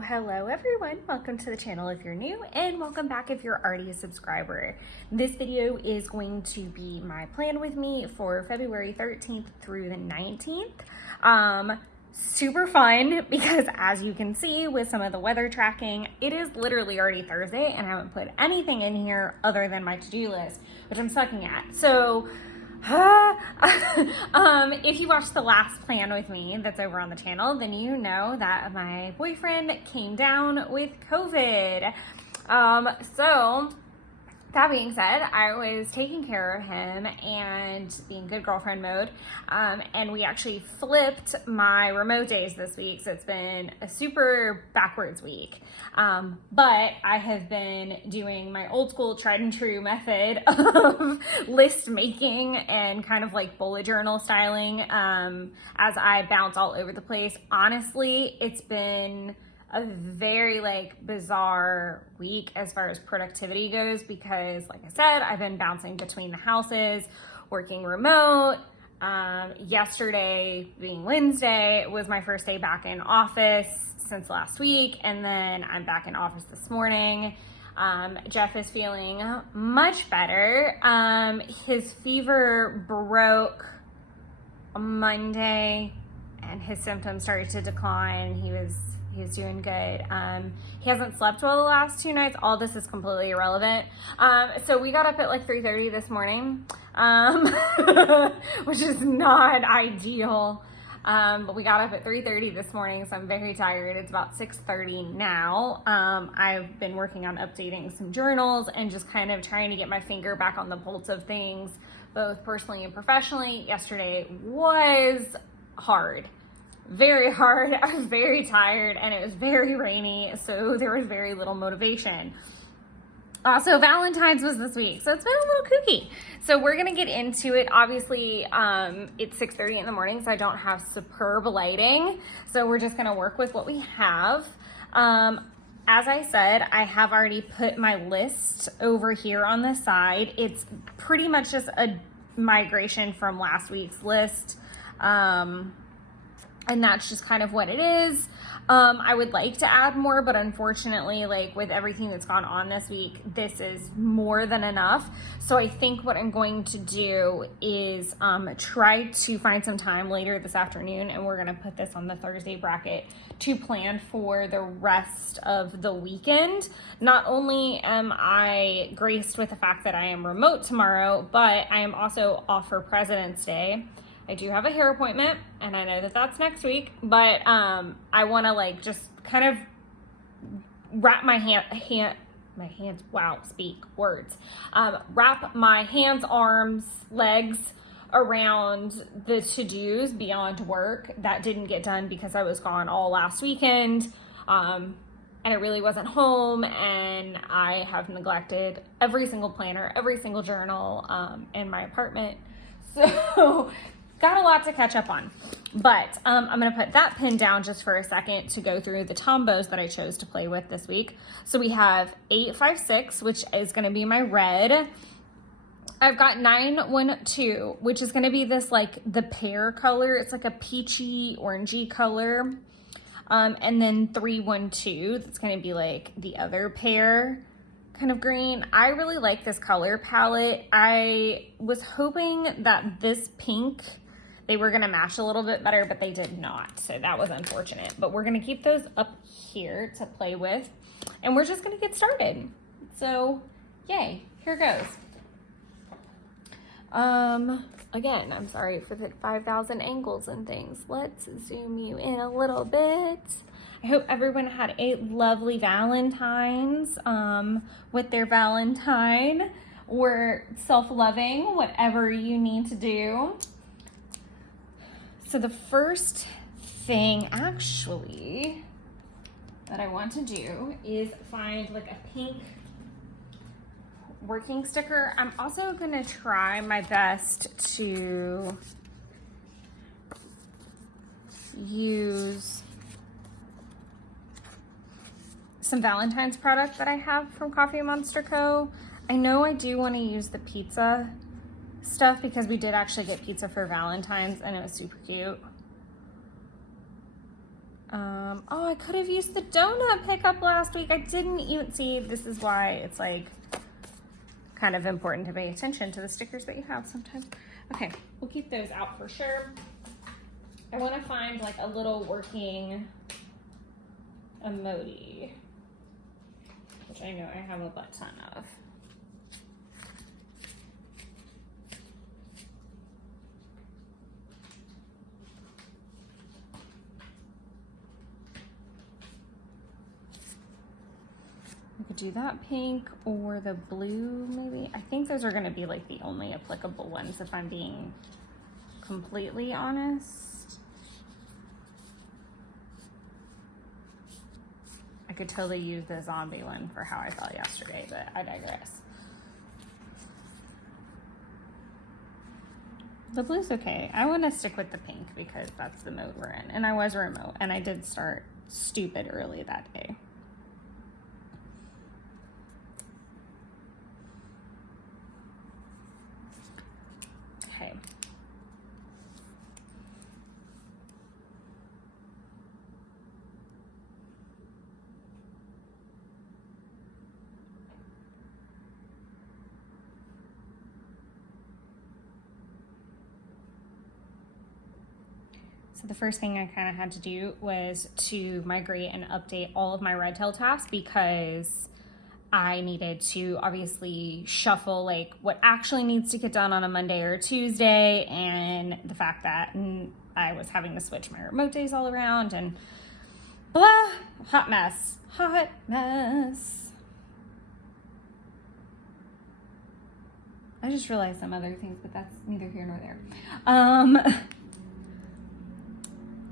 Hello everyone. Welcome to the channel if you're new, and welcome back if you're already a subscriber. This video is going to be my plan with me for February 13th through the 19th. Super fun because, as you can see with some of the weather tracking, it is literally already Thursday and I haven't put anything in here other than my to-do list, which I'm sucking at. So if you watched the last plan with me that's over on the channel, then you know that my boyfriend came down with COVID. So that being said, I was taking care of him and being good girlfriend mode. And we actually flipped my remote days this week. So it's been a super backwards week. But I have been doing my old school tried and true method of list making and kind of like bullet journal styling as I bounce all over the place. Honestly, it's been a very bizarre week as far as productivity goes because, like I said, I've been bouncing between the houses, working remote. Yesterday being Wednesday was my first day back in office since last week, and then I'm back in office this morning. Jeff is feeling much better. His fever broke on Monday and his symptoms started to decline. He was doing good. He hasn't slept well the last 2 nights. All this is completely irrelevant. So we got up at 3:30 this morning, which is not ideal. But we got up at 3:30 this morning, so I'm very tired. It's about 6:30 now. I've been working on updating some journals and just kind of trying to get my finger back on the pulse of things, both personally and professionally. Yesterday was hard. Very hard. I was very tired and it was very rainy, so there was very little motivation. Also, Valentine's was this week, so it's been a little kooky. So we're gonna get into it. Obviously, it's 6:30 in the morning, so I don't have superb lighting. So we're just gonna work with what we have. As I said, I have already put my list over here on the side. It's pretty much just a migration from last week's list. And that's just kind of what it is. I would like to add more, but unfortunately, with everything that's gone on this week, this is more than enough. So I think what I'm going to do is try to find some time later this afternoon, and we're gonna put this on the Thursday bracket to plan for the rest of the weekend. Not only am I graced with the fact that I am remote tomorrow, but I am also off for President's Day. I do have a hair appointment, and I know that that's next week, but I want to just kind of wrap my wrap my hands, arms, legs around the to-dos beyond work that didn't get done because I was gone all last weekend, and I really wasn't home, and I have neglected every single planner, every single journal in my apartment. So got a lot to catch up on, but I'm gonna put that pin down just for a second to go through the tombos that I chose to play with this week. So we have 856, which is gonna be my red. I've got 912, which is gonna be this the pear color. It's like a peachy orangey color. And then 312, that's gonna be the other pear kind of green. I really like this color palette. I was hoping that this pink, they were gonna match a little bit better, but they did not. So that was unfortunate, but we're gonna keep those up here to play with, and we're just gonna get started. So yay, here goes. Again, I'm sorry for the 5,000 angles and things. Let's zoom you in a little bit. I hope everyone had a lovely Valentine's with their Valentine, or self-loving, whatever you need to do. So the first thing actually that I want to do is find a pink working sticker. I'm also gonna try my best to use some Valentine's product that I have from Coffee Monster Co. I know I do want to use the pizza stuff because we did actually get pizza for Valentine's and it was super cute. Oh, I could have used the donut pickup last week. I didn't even see. This is why it's like kind of important to pay attention to the stickers that you have sometimes. Okay, we'll keep those out for sure. I want to find like a little working emoji, which I know I have a butt ton of. We could do that pink or the blue maybe. I think those are going to be like the only applicable ones if I'm being completely honest. I could totally use the zombie one for how I felt yesterday, but I digress. The blue's okay. I want to stick with the pink because that's the mode we're in. And I was remote and I did start stupid early that day. Okay. So the first thing I kind of had to do was to migrate and update all of my red tail tasks because I needed to obviously shuffle like what actually needs to get done on a Monday or Tuesday, and the fact that I was having to switch my remote days all around and blah, hot mess. I just realized some other things, but that's neither here nor there.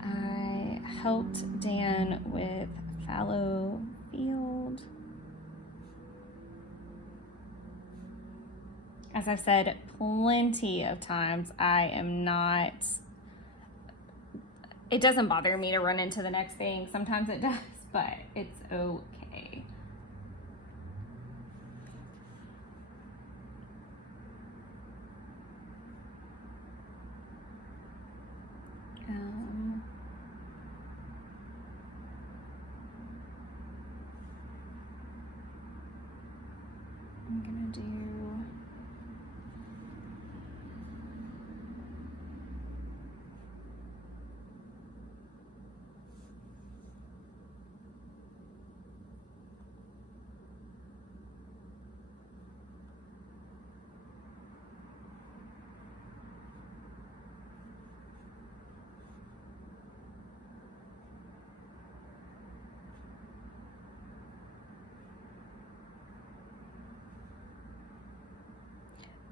I helped Dan with fallow field. As I've said plenty of times, I am not, it doesn't bother me to run into the next thing. Sometimes it does, but it's okay. I'm gonna do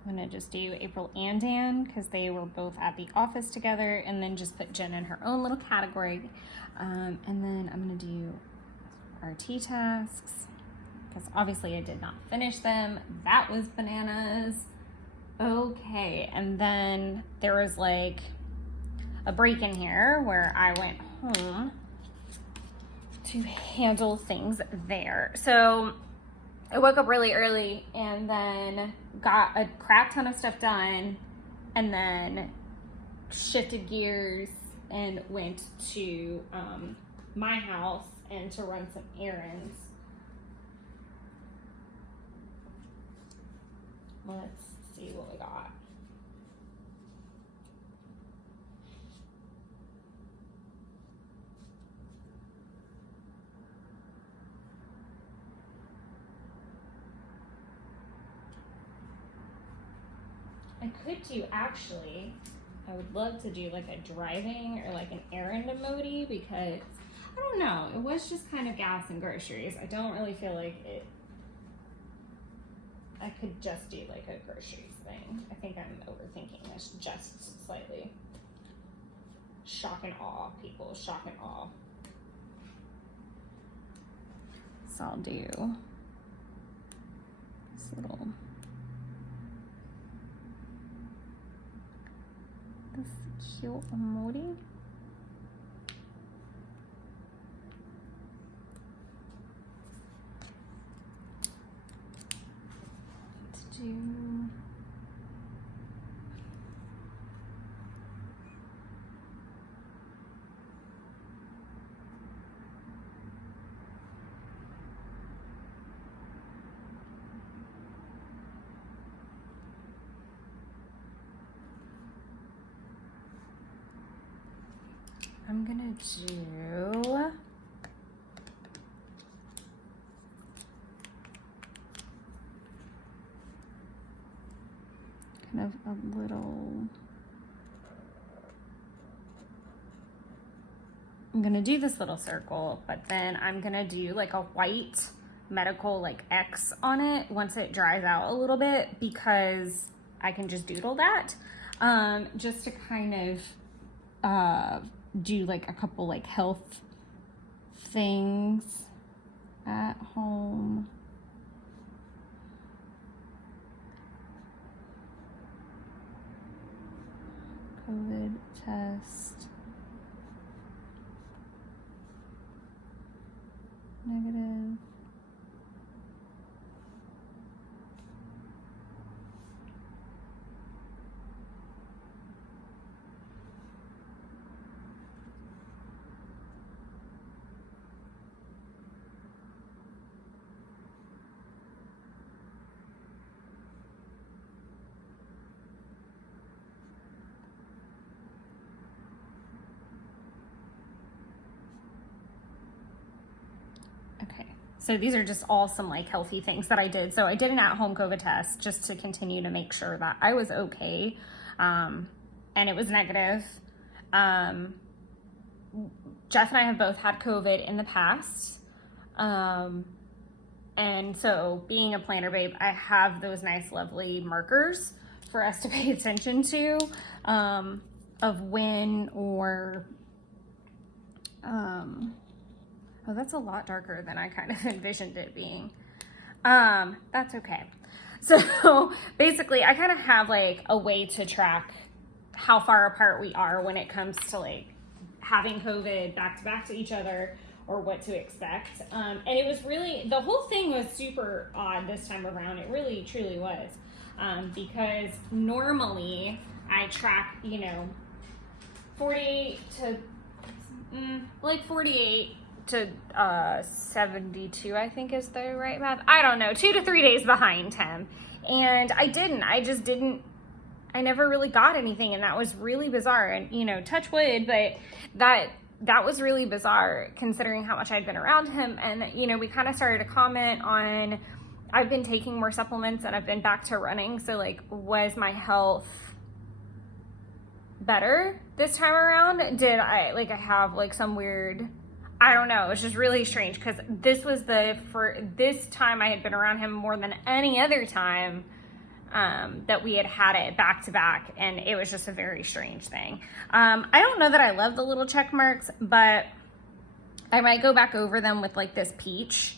I'm gonna just do April and Dan because they were both at the office together, and then just put Jen in her own little category. And then I'm gonna do RT tasks because obviously I did not finish them. That was bananas. Okay, and then there was like a break in here where I went home to handle things there. So I woke up really early and then got a crap ton of stuff done, and then shifted gears and went to my house and to run some errands. Let's see what we got. I could do, actually, I would love to do like a driving or like an errand emoji because, I don't know, it was just kind of gas and groceries. I don't really feel like it, I could just do like a groceries thing. I think I'm overthinking this just slightly. Shock and awe, people, shock and awe. So I'll do this little, this cute emoji. To do I'm gonna do kind of a little, I'm gonna do this little circle, but then I'm gonna do like a white medical like X on it once it dries out a little bit, because I can just doodle that, just to kind of do like a couple like health things at home. COVID test negative. Okay, so these are just all some like healthy things that I did. So I did an at-home COVID test just to continue to make sure that I was okay, and it was negative. Jeff and I have both had COVID in the past, and so being a planner babe, I have those nice lovely markers for us to pay attention to, of when or oh, that's a lot darker than I kind of envisioned it being. That's okay. So basically I kind of have like a way to track how far apart we are when it comes to like having COVID back to back to each other, or what to expect. And it was really, the whole thing was super odd this time around. It really truly was, because normally I track, 48 to 72, I think is the right math. I don't know, 2 to 3 days behind him. And I never really got anything, and that was really bizarre. And, touch wood, but that was really bizarre considering how much I'd been around him. And, we kind of started to comment on, I've been taking more supplements and I've been back to running. So like, was my health better this time around? Did I have like some weird, I don't know. It's just really strange, because this was for this time I had been around him more than any other time that we had it back to back, and it was just a very strange thing. I don't know that I love the little check marks, but I might go back over them with like this peach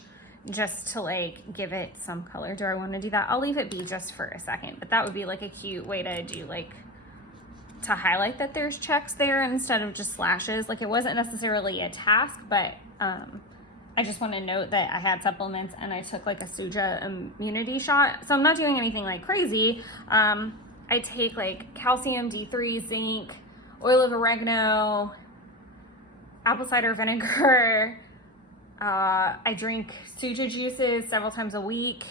just to like give it some color. Do I want to do that? I'll leave it be just for a second, but that would be like a cute way to do, like, to highlight that there's checks there instead of just slashes. Like, it wasn't necessarily a task, but I just want to note that I had supplements and I took like a Suja immunity shot. So I'm not doing anything like crazy. I take like calcium, D3, zinc, oil of oregano, apple cider vinegar. I drink Suja juices several times a week,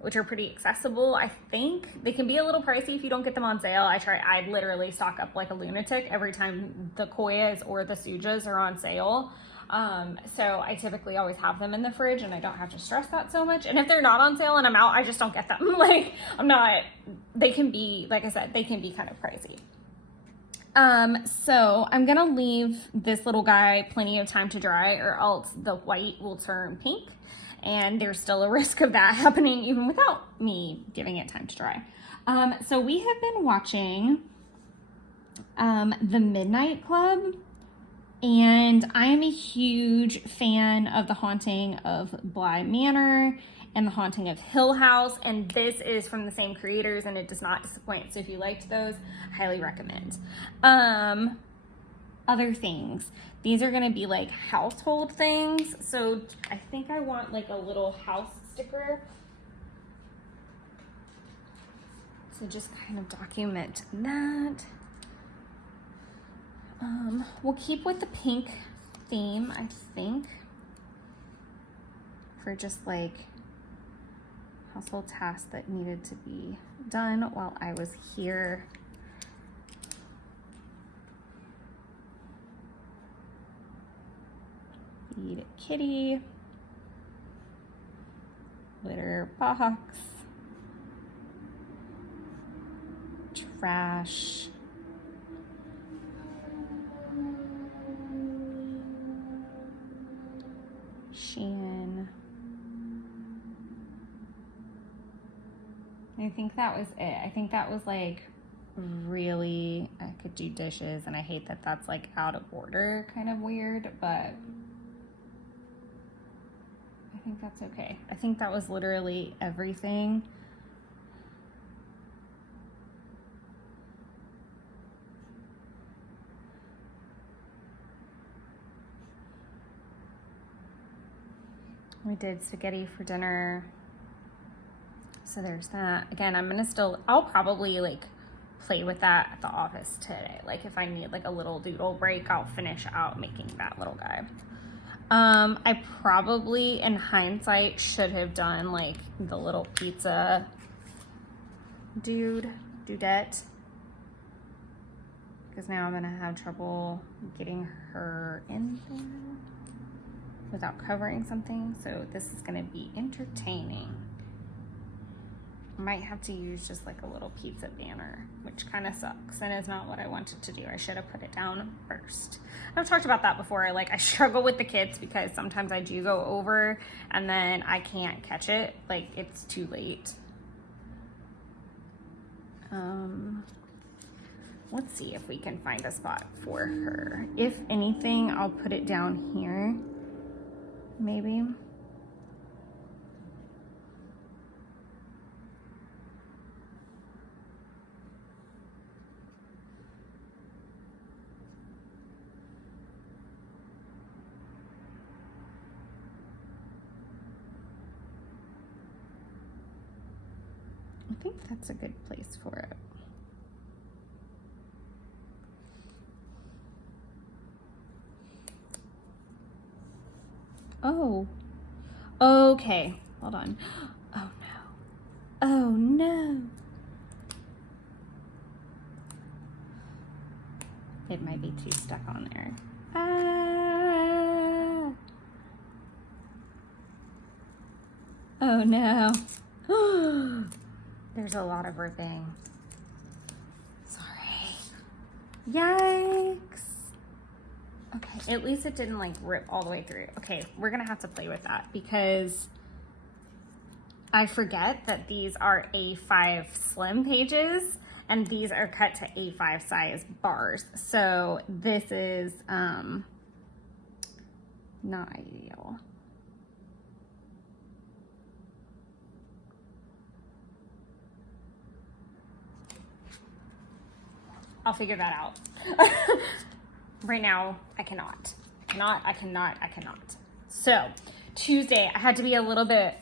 which are pretty accessible. I think they can be a little pricey if you don't get them on sale. I literally stock up like a lunatic every time the Koyas or the Sujas are on sale. So I typically always have them in the fridge, and I don't have to stress that so much. And if they're not on sale and I'm out, I just don't get them. Like, they can be, like I said, they can be kind of pricey. So I'm gonna leave this little guy plenty of time to dry, or else the white will turn pink. And there's still a risk of that happening even without me giving it time to dry. So we have been watching The Midnight Club, and I am a huge fan of The Haunting of Bly Manor and The Haunting of Hill House, and this is from the same creators, and it does not disappoint. So if you liked those, I highly recommend. Other things. These are gonna be like household things. So I think I want like a little house sticker to just kind of document that. We'll keep with the pink theme, I think, for just like household tasks that needed to be done while I was here. kitty. Litter box. Trash. Shan. I think that was it. I think that was like really, I could do dishes, and I hate that that's like out of order, kind of weird, but I think that's okay. I think that was literally everything. We did spaghetti for dinner. So there's that. Again, I'll probably like play with that at the office today. Like if I need like a little doodle break, I'll finish out making that little guy. I probably, in hindsight, should have done like the little pizza dudette. Because now I'm gonna have trouble getting her in there without covering something. So this is gonna be entertaining. I might have to use just like a little pizza banner, which kind of sucks and is not what I wanted to do. I should have put it down first. I've talked about that before. Like I struggle with the kids because sometimes I do go over and then I can't catch it. Like it's too late. Let's see if we can find a spot for her. If anything, I'll put it down here, maybe. I think that's a good place for it. Oh, okay, hold on. Oh no, oh no. It might be too stuck on there. Ah. Oh no. There's a lot of ripping. Sorry. Yikes. Okay, at least it didn't like rip all the way through. Okay, we're gonna have to play with that because I forget that these are A5 slim pages and these are cut to A5 size bars. So this is not ideal. I'll figure that out. Right now, I cannot. I cannot. So, Tuesday, I had to be a little bit,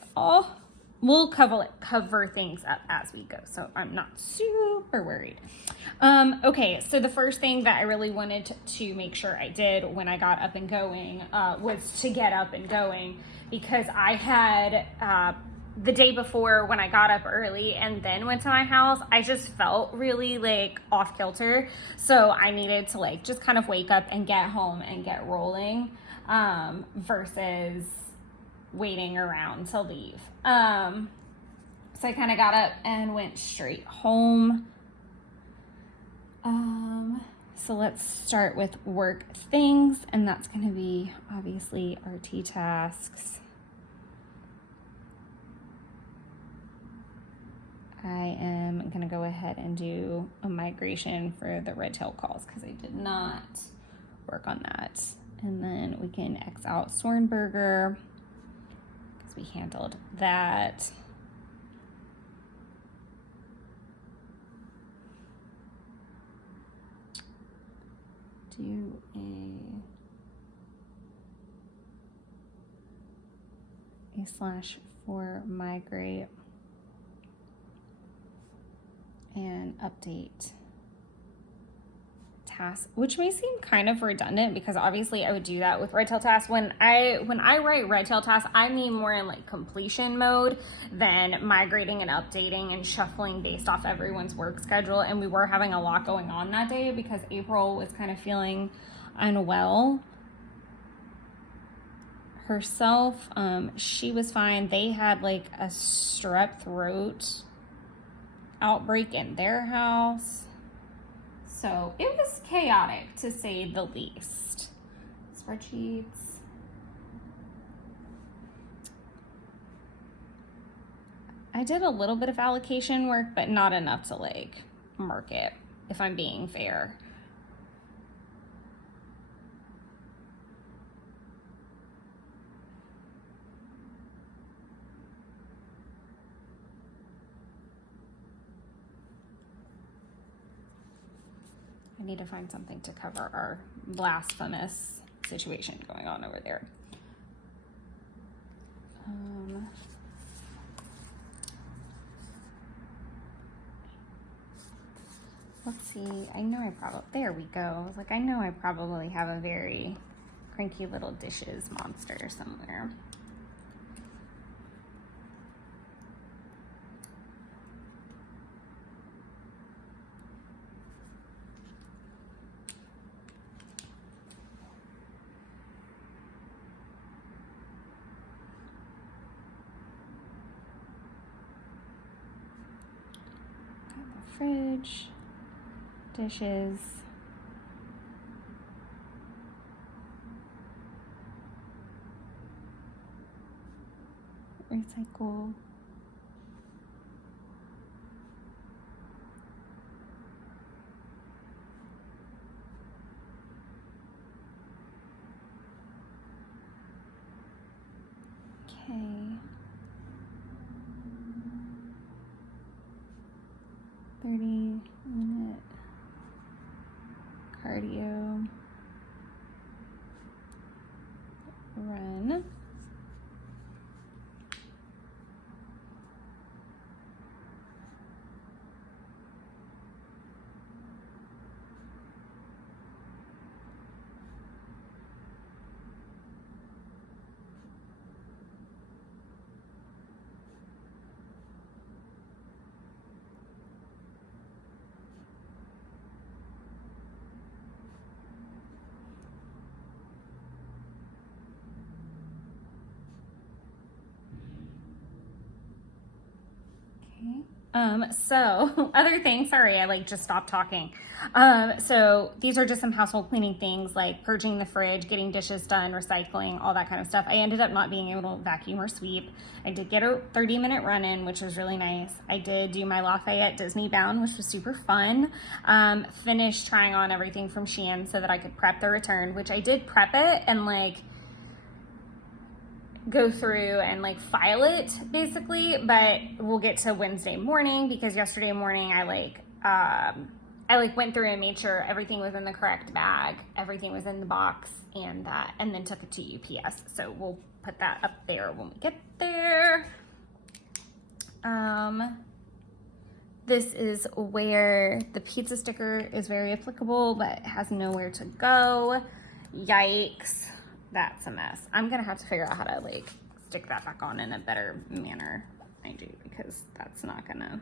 we'll cover things up as we go. So, I'm not super worried. Okay, so the first thing that I really wanted to make sure I did when I got up and going was to get up and going because I had, the day before when I got up early and then went to my house, I just felt really like off kilter. So I needed to like just kind of wake up and get home and get rolling versus waiting around to leave. So I kind of got up and went straight home. So let's start with work things, and that's going to be obviously RT tasks. I am going to go ahead and do a migration for the red tail calls because I did not work on that. And then we can X out Sornberger because we handled that. Do a/4 migrate. And update tasks, which may seem kind of redundant because obviously I would do that with red tail tasks. When I write red tail tasks, I mean more in like completion mode than migrating and updating and shuffling based off everyone's work schedule. And we were having a lot going on that day because April was kind of feeling unwell. herself, she was fine. They had like a strep throat outbreak in their house. So it was chaotic, to say the least. Spreadsheets. I did a little bit of allocation work, but not enough to like mark it, if I'm being fair. I need to find something to cover our blasphemous situation going on over there. Let's see, I know I probably, there we go. I was like, I know I probably have a very cranky little dishes monster somewhere. Fridge, dishes, recycle, okay. 30-minute cardio run. So other things, sorry, I like just stopped talking. So these are just some household cleaning things like purging the fridge, getting dishes done, recycling, all that kind of stuff. I ended up not being able to vacuum or sweep. I did get a 30-minute run in, which was really nice. I did do my Lafayette Disney bound, which was super fun. Finished trying on everything from Shein so that I could prep the return, which I did prep it and like go through and like file it basically, but we'll get to Wednesday morning because yesterday morning I went through and made sure everything was in the correct bag, everything was in the box, and then took it to UPS. So we'll put that up there when we get there. This is where the pizza sticker is very applicable, but has nowhere to go. Yikes. That's a mess. I'm gonna have to figure out how to like stick that back on in a better manner, because that's not gonna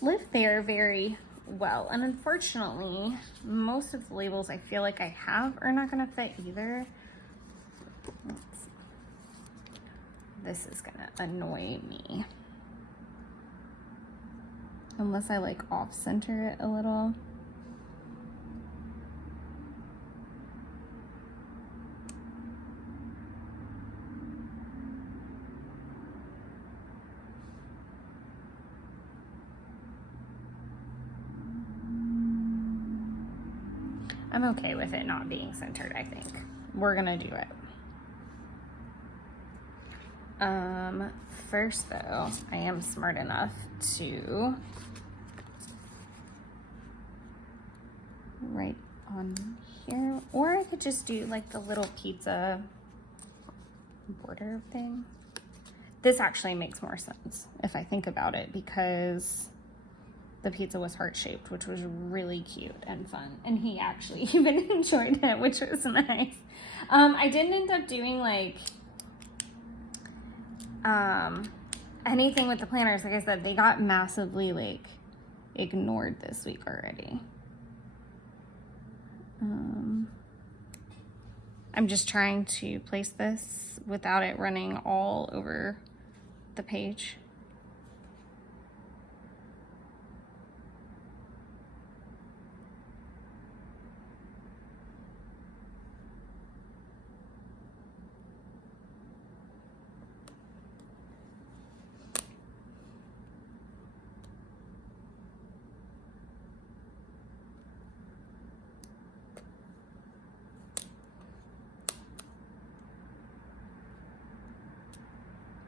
live there very well. And unfortunately, most of the labels I feel like I have are not gonna fit either. This is gonna annoy me. Unless I like off center it a little. I'm okay with it not being centered, I think. We're gonna do it. First though, I am smart enough to write on here, or I could just do like the little pizza border thing. This actually makes more sense if I think about it, because the pizza was heart-shaped, which was really cute and fun. And he actually even enjoyed it, which was nice. I didn't end up doing like anything with the planners. Like I said, they got massively like ignored this week already. I'm just trying to place this without it running all over the page.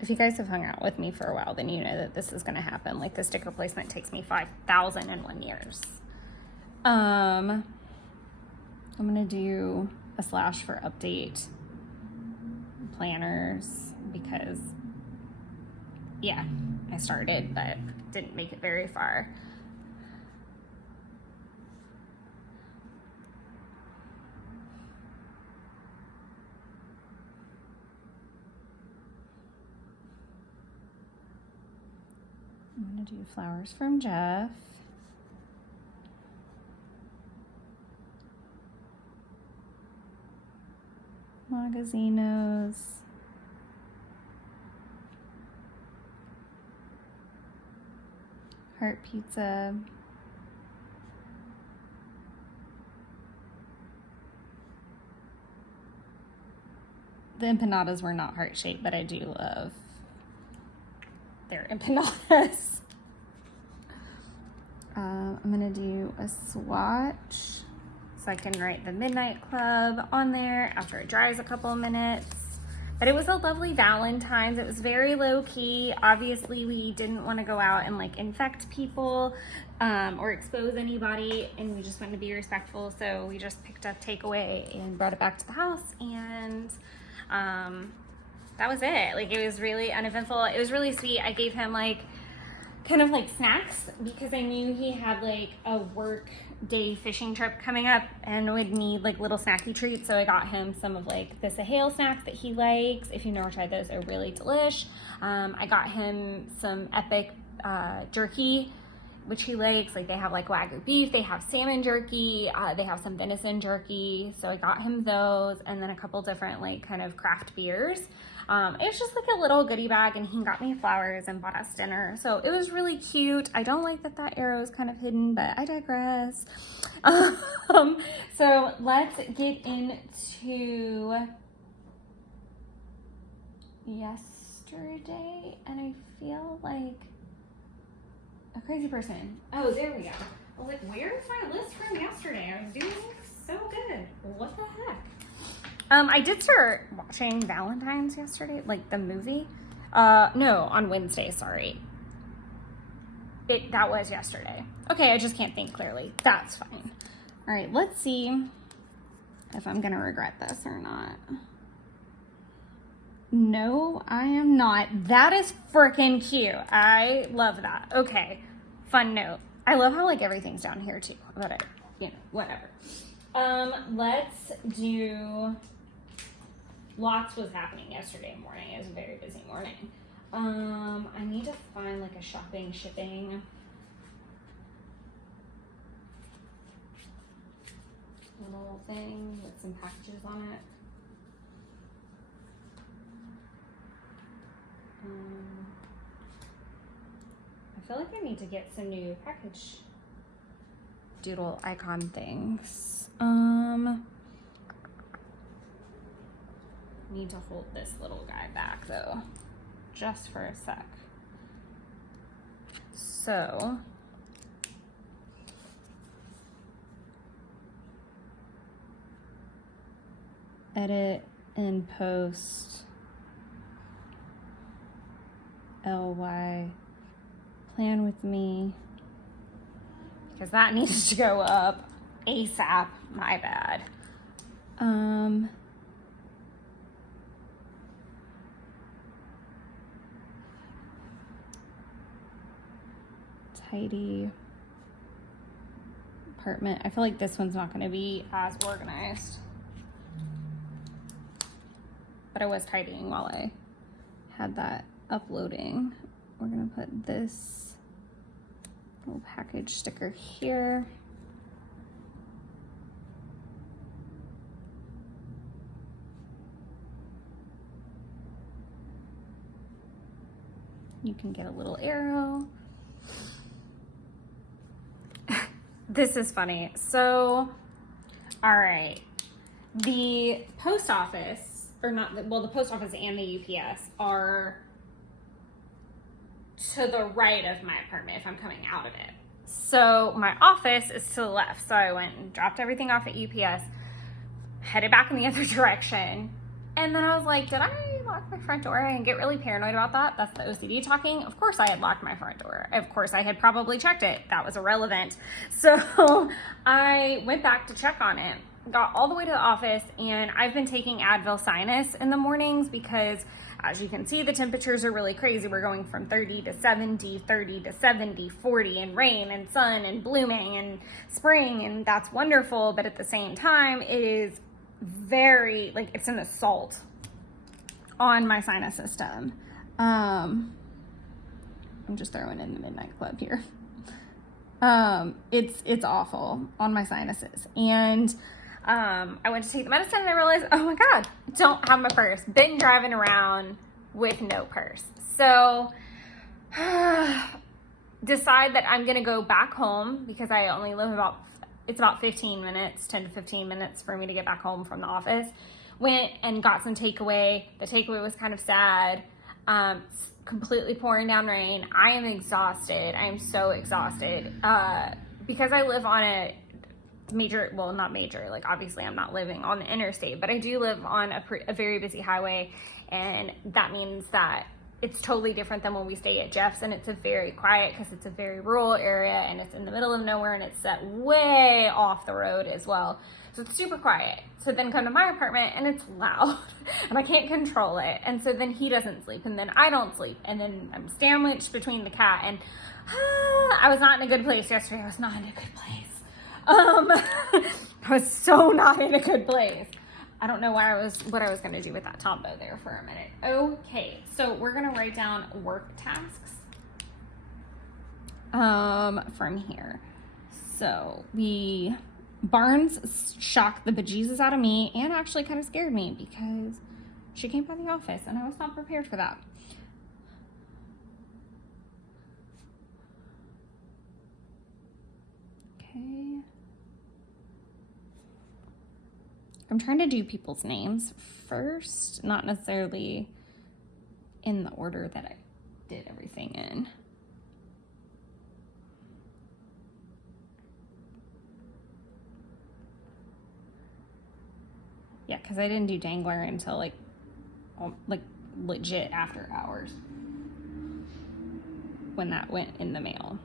If you guys have hung out with me for a while, then you know that this is going to happen. Like, the sticker placement takes me 5,001 years. I'm going to do a slash for update planners because, yeah, I started but didn't make it very far. I'm going to do flowers from Jeff. Magazinos. Heart pizza. The empanadas were not heart-shaped, but I do love their empanadas. I'm gonna do a swatch so I can write the Midnight Club on there after it dries a couple of minutes. But it was a lovely Valentine's. It was very low-key. Obviously, we didn't want to go out and like infect people or expose anybody, and we just wanted to be respectful. So we just picked up takeaway and brought it back to the house, and that was it. Like, it was really uneventful. It was really sweet. I gave him like kind of like snacks because I knew he had like a work day fishing trip coming up and would need like little snacky treats. So I got him some of like the Sahale snacks that he likes. If you've never tried those, they're really delish. I got him some Epic jerky, which he likes. Like, they have like Wagyu beef, they have salmon jerky, they have some venison jerky. So I got him those, and then a couple different like kind of craft beers. It was just like a little goodie bag, and he got me flowers and bought us dinner. So it was really cute. I don't like that that arrow is kind of hidden, but I digress. So let's get into yesterday, and I feel like a crazy person. Oh, there we go. I was like, where's my list from yesterday? I was doing so good. What the heck? I did start watching Valentine's yesterday, like the movie. No, on Wednesday, sorry. That was yesterday. Okay, I just can't think clearly. That's fine. All right, let's see if I'm gonna regret this or not. No, I am not. That is freaking cute. I love that. Okay, fun note. I love how like everything's down here too, but you know, whatever. Let's do, lots was happening yesterday morning. It was a very busy morning. I need to find like a shopping, shipping little thing with some packages on it. I feel like I need to get some new package doodle icon things. Need to hold this little guy back though, just for a sec. So edit and post LY plan with me, because that needs to go up ASAP. My bad. Tidy apartment. I feel like this one's not going to be as organized, but I was tidying while I had that uploading. We're going to put this little package sticker here. You can get a little arrow. This is funny. So, all right. The post office, or not, well, the post office and the UPS are to the right of my apartment if I'm coming out of it. So my office is to the left. So I went and dropped everything off at UPS, headed back in the other direction. And then I was like, did I lock my front door? And get really paranoid about that. That's the OCD talking. Of course I had locked my front door. Of course I had probably checked it. That was irrelevant. So I went back to check on it, got all the way to the office, and I've been taking Advil Sinus in the mornings because, as you can see, the temperatures are really crazy. We're going from 30 to 70, 30 to 70, 40, and rain and sun and blooming and spring, and that's wonderful. But at the same time, it is very, like, it's an assault on my sinus system. I'm just throwing in the Midnight Club here. It's awful on my sinuses. And I went to take the medicine and I realized, oh my God, don't have my purse. Been driving around with no purse. So decide that I'm going to go back home because I only live it's about 15 minutes, 10 to 15 minutes for me to get back home from the office. Went and got some takeaway. The takeaway was kind of sad. Completely pouring down rain. I am exhausted. I am so exhausted. Because I live on a major, well, not major, like obviously I'm not living on the interstate, but I do live on a very busy highway, and that means that it's totally different than when we stay at Jeff's, and it's a very quiet because it's a very rural area and it's in the middle of nowhere and it's set way off the road as well. So it's super quiet. So then come to my apartment and it's loud and I can't control it. And so then he doesn't sleep and then I don't sleep. And then I'm sandwiched between the cat and I was not in a good place yesterday. I was not in a good place. I was so not in a good place. I don't know what I was going to do with that Tombow there for a minute. Okay, so we're going to write down work tasks from here. So Barnes shocked the bejesus out of me and actually kind of scared me because she came by the office and I was not prepared for that. Okay. I'm trying to do people's names first, not necessarily in the order that I did everything in. Yeah, because I didn't do Dangler until like legit after hours when that went in the mail.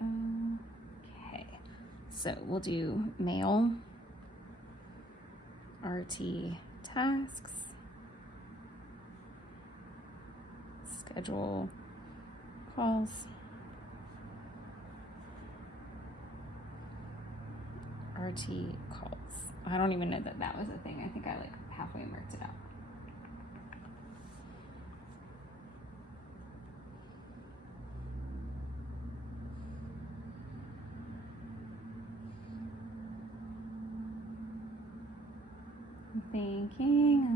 Okay, so we'll do mail, RT tasks, schedule calls, RT calls. I don't even know that was a thing. I think I like halfway marked it out. I'm thinking.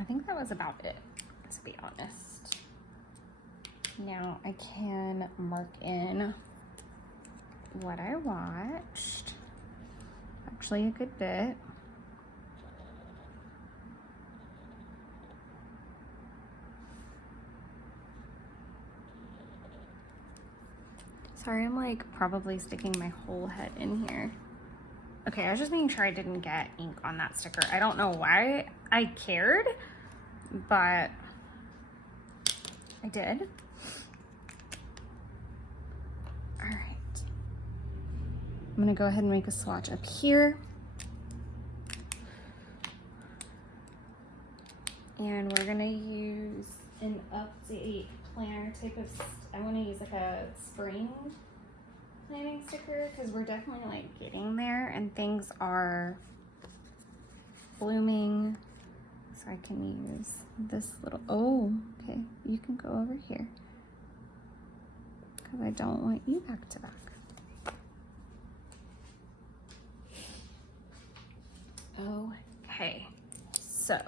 I think that was about it, to be honest. Now I can mark in what I watched. Actually, a good bit. Sorry, I'm like probably sticking my whole head in here. Okay, I was just making sure I didn't get ink on that sticker. I don't know why I cared, but I did. All right. I'm gonna go ahead and make a swatch up here. And we're gonna use an update planner type of, I want to use like a spring planning sticker because we're definitely like getting there and things are blooming. So I can use this little, oh, okay, you can go over here because I don't want you back to back. Okay, so,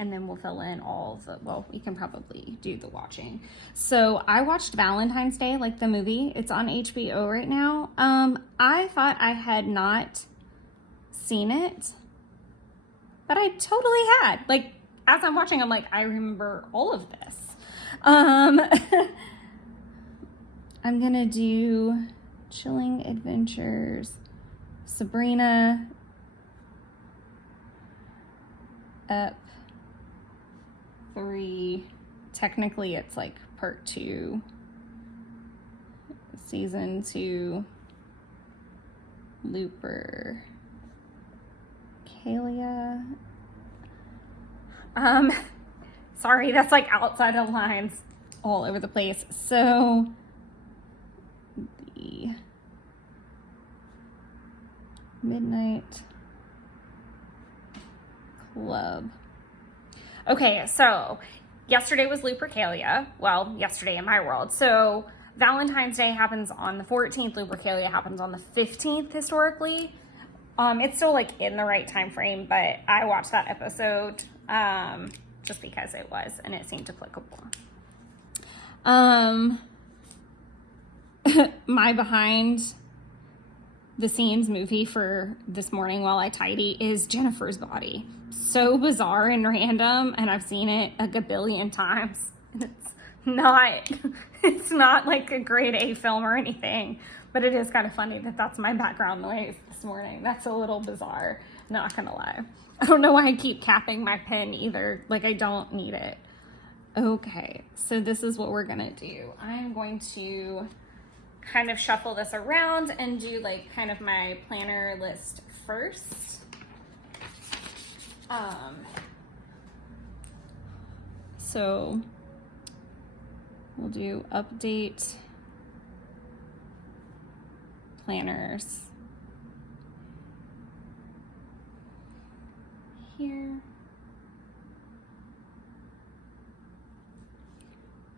and then we'll fill in all the, well, we can probably do the watching. So I watched Valentine's Day, like the movie. It's on HBO right now. I thought I had not seen it, but I totally had. Like, as I'm watching, I'm like, I remember all of this. I'm gonna do Chilling Adventures, Sabrina, Up 3. Technically, it's like part 2, season 2, Looper, Kalia. Sorry, that's like outside of lines all over the place. So the Midnight Club. Okay, so yesterday was Lupercalia. Well, yesterday in my world. So Valentine's Day happens on the 14th. Lupercalia happens on the 15th historically. It's still like in the right time frame, but I watched that episode just because it was and it seemed applicable. My behind the scenes movie for this morning while I tidy is Jennifer's Body. So bizarre and random, and I've seen it a gabillion times. It's not like a grade A film or anything, but it is kind of funny that that's my background noise this morning. That's a little bizarre, not gonna lie. I don't know why I keep capping my pen either. Like, I don't need it. Okay, so this is what we're gonna do. I'm going to kind of shuffle this around and do like kind of my planner list first. So we'll do update planners here.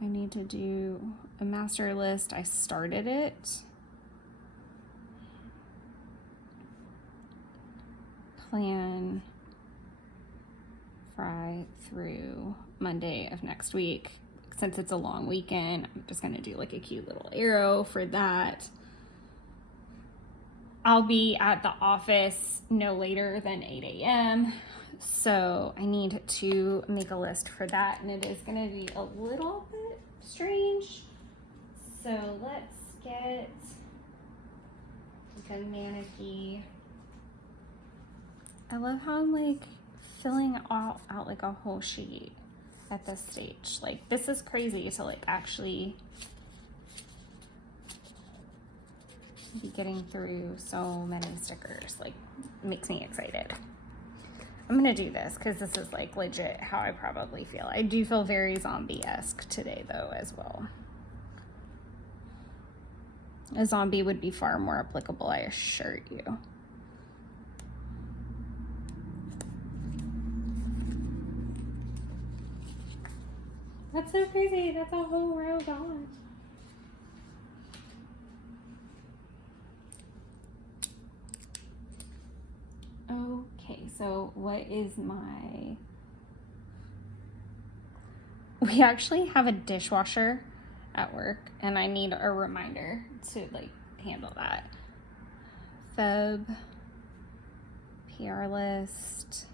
I need to do a master list. I started it. Plan Friday through Monday of next week. Since it's a long weekend, I'm just gonna do like a cute little arrow for that. I'll be at the office no later than 8 a.m. So I need to make a list for that, and it is gonna be a little bit strange. So let's get like a mannequin. I love how I'm like filling out like a whole sheet at this stage. Like, this is crazy to like actually be getting through so many stickers. Like, it makes me excited. I'm gonna do this because this is like legit how I probably feel. I do feel very zombie-esque today though as well. A zombie would be far more applicable, I assure you. That's so crazy. That's a whole row gone. Okay, so what is my... We actually have a dishwasher at work, and I need a reminder to like handle that. Feb, PR list,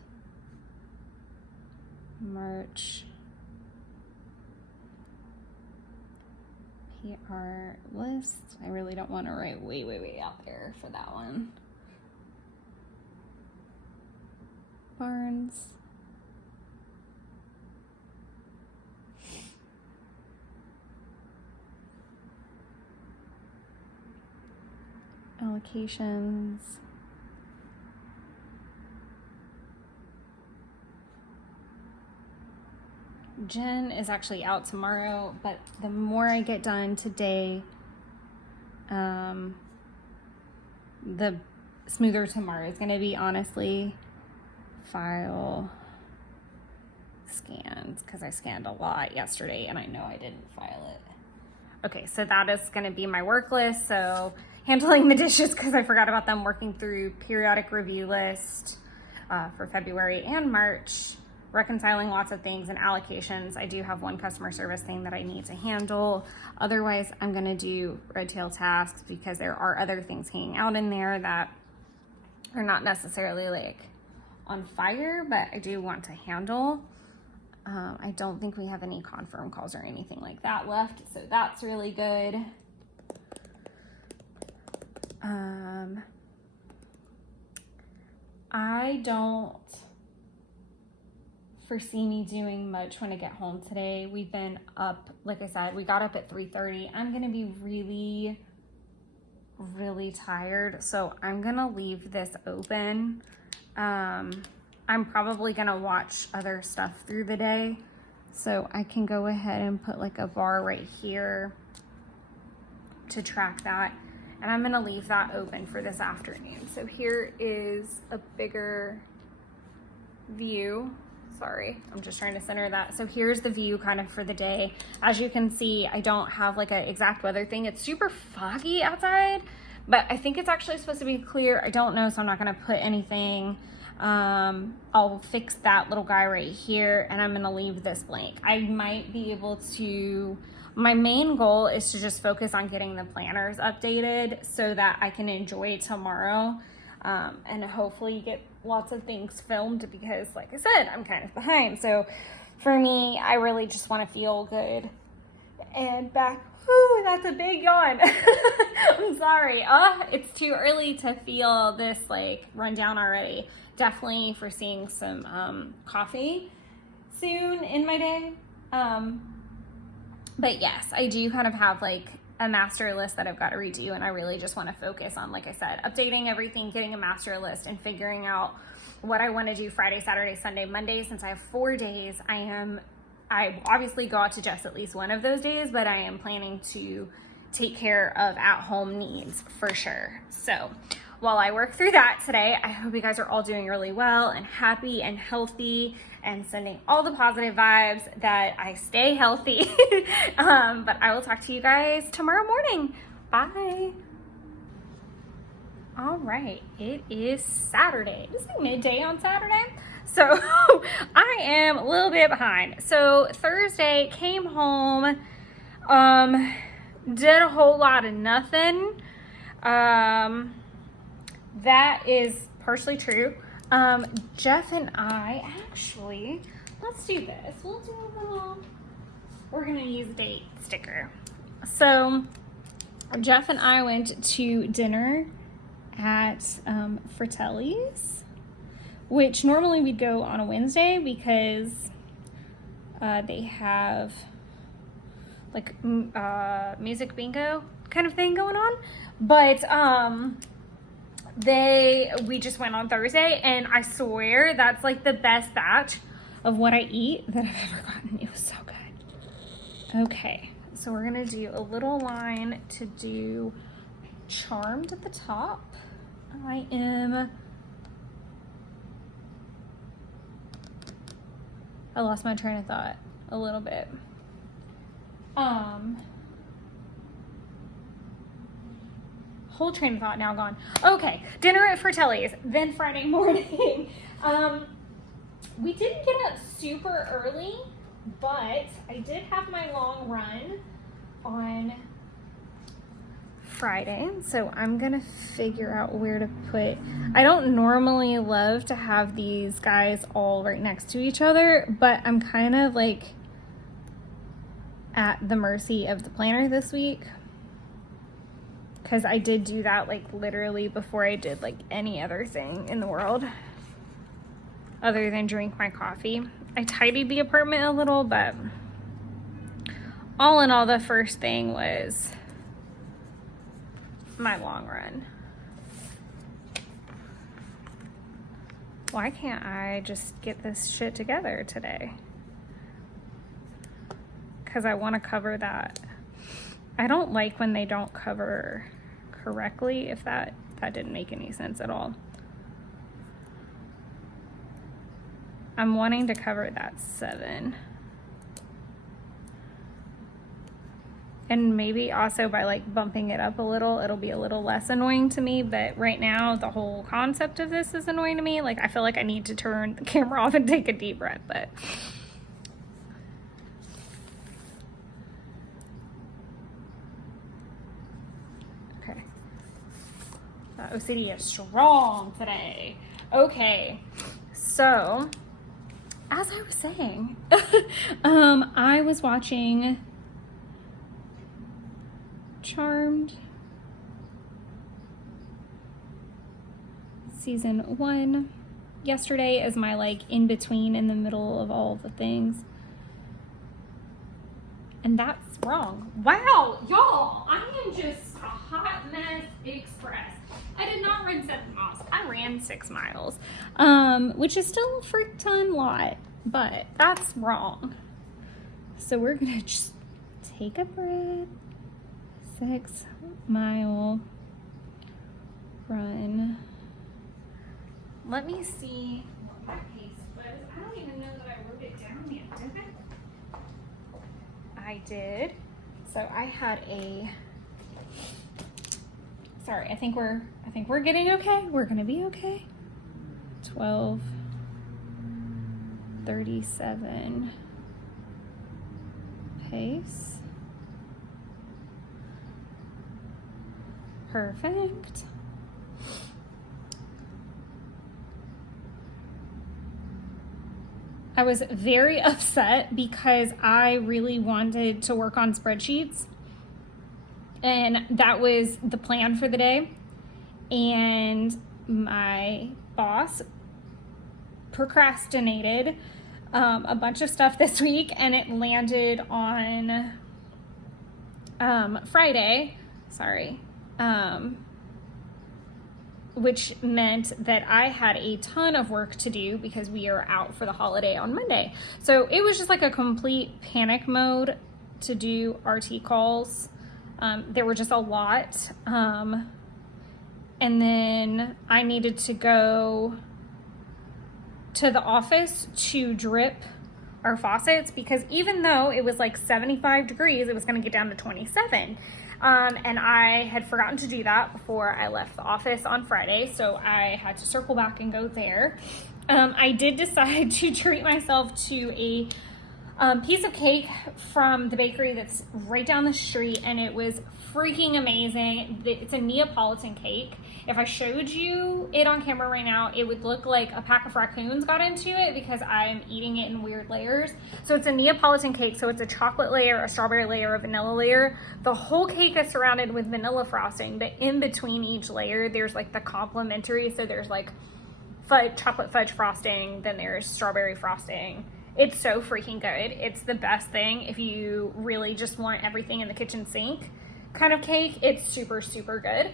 March, PR list. I really don't want to write way out there for that one. Barnes. Allocations. Jen is actually out tomorrow, but the more I get done today, the smoother tomorrow is going to be, honestly. File scans, because I scanned a lot yesterday and I know I didn't file it. Okay, so that is going to be my work list. So handling the dishes because I forgot about them, working through periodic review list for February and March, reconciling lots of things and allocations. I do have one customer service thing that I need to handle. Otherwise, I'm going to do red tail tasks because there are other things hanging out in there that are not necessarily like on fire, but I do want to handle. I don't think we have any confirm calls or anything like that left, so that's really good. I don't foresee me doing much when I get home today. We've been up, like I said, we got up at 3:30. I'm gonna be really tired, so I'm gonna leave this open. I'm probably gonna watch other stuff through the day, so I can go ahead and put like a bar right here to track that, and I'm gonna leave that open for this afternoon. So here is a bigger view. Sorry, I'm just trying to center that. So here's the view kind of for the day. As you can see, I don't have like an exact weather thing. It's super foggy outside, but I think it's actually supposed to be clear. I don't know, so I'm not gonna put anything. I'll fix that little guy right here, and I'm gonna leave this blank. I might be able to, my main goal is to just focus on getting the planners updated so that I can enjoy tomorrow, and hopefully get lots of things filmed, because like I said, I'm kind of behind. So for me, I really just want to feel good and back. Whew, that's a big yawn. I'm sorry. It's too early to feel this like run down already. Definitely foreseeing some coffee soon in my day. But yes, I do kind of have like a master list that I've got to redo, and I really just want to focus on, like I said, updating everything, getting a master list, and figuring out what I want to do Friday, Saturday, Sunday, Monday. Since I have 4 days, I obviously go out to Jess at least one of those days, but I am planning to take care of at-home needs for sure. So while I work through that today, I hope you guys are all doing really well and happy and healthy, and sending all the positive vibes that I stay healthy. But I will talk to you guys tomorrow morning. Bye. All right, it is Saturday. It's like midday on Saturday. So I am a little bit behind. So Thursday, came home, did a whole lot of nothing. That is partially true. Jeff and I actually, let's do this. We'll do a little, we're gonna use a date sticker. So Jeff and I went to dinner at Fratelli's, which normally we'd go on a Wednesday because they have like music bingo kind of thing going on. But we just went on Thursday, and I swear that's like the best batch of what I eat that I've ever gotten. It was so good. Okay, so we're gonna do a little line to do Charmed at the top. I lost my train of thought a little bit. Whole train of thought now gone. Okay, dinner at Fratelli's, then Friday morning. We didn't get up super early, but I did have my long run on Friday, so I'm gonna figure out where to put. I don't normally love to have these guys all right next to each other, but I'm kind of like at the mercy of the planner this week, because I did do that like literally before I did like any other thing in the world other than drink my coffee. I tidied the apartment a little, but all in all, the first thing was my long run. Why can't I just get this shit together today? because I want to cover that. I don't like when they don't cover correctly, if that didn't make any sense at all. I'm wanting to cover that 7. And maybe also by like bumping it up a little, it'll be a little less annoying to me. But right now, the whole concept of this is annoying to me. Like, I feel like I need to turn the camera off and take a deep breath, but. Okay. That OCD is strong today. Okay. So, as I was saying, I was watching Charmed season 1 yesterday as my like in between in the middle of all the things, and that's wrong. Wow, y'all, I am just a hot mess express. I did not run 7 miles. I ran 6 miles, which is still a frick ton lot, but that's wrong. So we're gonna just take a breath. 6-mile run. Let me see what my pace was. I don't even know that I wrote it down yet, did I? I did. So I had a. Sorry, I think we're getting okay. We're gonna be okay. 12:37 pace. Perfect. I was very upset because I really wanted to work on spreadsheets, and that was the plan for the day. And my boss procrastinated a bunch of stuff this week, and it landed on Friday. Sorry. Which meant that I had a ton of work to do because we are out for the holiday on Monday. So it was just like a complete panic mode to do RT calls. There were just a lot. And then I needed to go to the office to drip our faucets because even though it was like 75 degrees, it was going to get down to 27. And I had forgotten to do that before I left the office on Friday, so I had to circle back and go there. I did decide to treat myself to a piece of cake from the bakery that's right down the street, and it was freaking amazing. It's a Neapolitan cake. If I showed you it on camera right now, it would look like a pack of raccoons got into it because I'm eating it in weird layers. So it's a Neapolitan cake. So it's a chocolate layer, a strawberry layer, a vanilla layer. The whole cake is surrounded with vanilla frosting, but in between each layer, there's like the complimentary. So there's like chocolate fudge frosting, then there's strawberry frosting. It's so freaking good. It's the best thing if you really just want everything in the kitchen sink kind of cake. It's super, super good.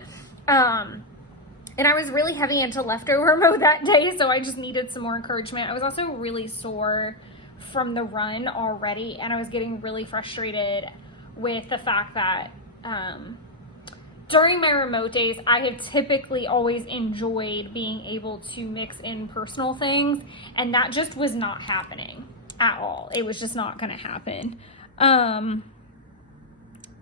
And I was really heavy into leftover mode that day, so I just needed some more encouragement. I was also really sore from the run already, and I was getting really frustrated with the fact that during my remote days, I have typically always enjoyed being able to mix in personal things, and that just was not happening at all. It was just not going to happen.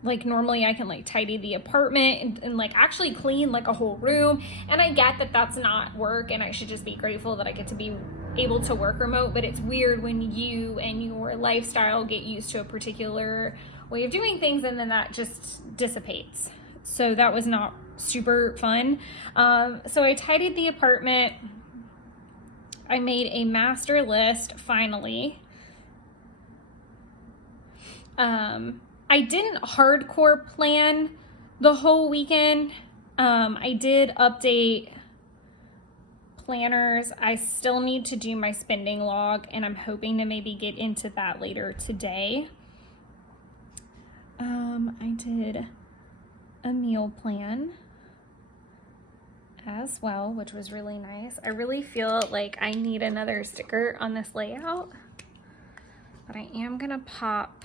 Like normally I can like tidy the apartment and like actually clean like a whole room, and I get that that's not work and I should just be grateful that I get to be able to work remote, but it's weird when you and your lifestyle get used to a particular way of doing things and then that just dissipates. So that was not super fun. So I tidied the apartment. I made a master list finally. I didn't hardcore plan the whole weekend. I did update planners. I still need to do my spending log, and I'm hoping to maybe get into that later today. I did a meal plan as well, which was really nice. I really feel like I need another sticker on this layout, but I am gonna pop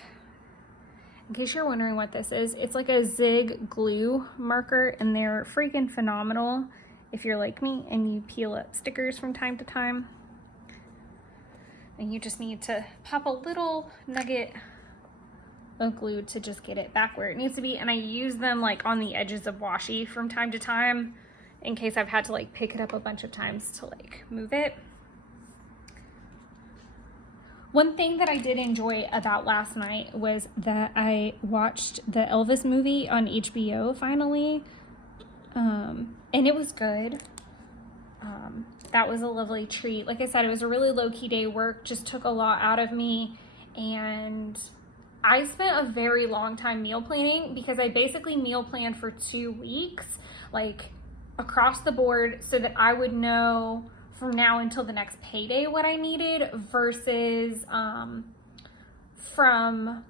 in case you're wondering what this is, it's like a Zig glue marker, and they're freaking phenomenal if you're like me and you peel up stickers from time to time. And you just need to pop a little nugget of glue to just get it back where it needs to be. And I use them like on the edges of washi from time to time in case I've had to like pick it up a bunch of times to like move it. One thing that I did enjoy about last night was that I watched the Elvis movie on HBO finally, and it was good. That was a lovely treat. Like I said, it was a really low-key day. Work just took a lot out of me, and I spent a very long time meal planning because I basically meal planned for 2 weeks, like across the board, so that I would know from now until the next payday what I needed versus from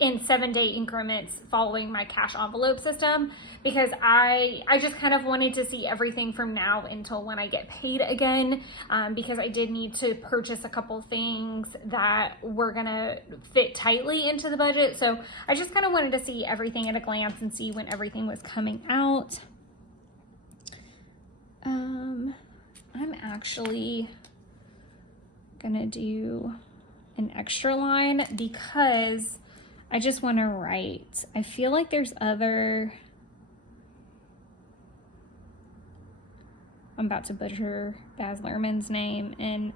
in 7-day increments following my cash envelope system, because I just kind of wanted to see everything from now until when I get paid again, because I did need to purchase a couple things that were gonna fit tightly into the budget. So I just kind of wanted to see everything at a glance and see when everything was coming out. I'm actually gonna do an extra line because I just want to write. I feel like there's other, I'm about to butcher Baz Luhrmann's name, and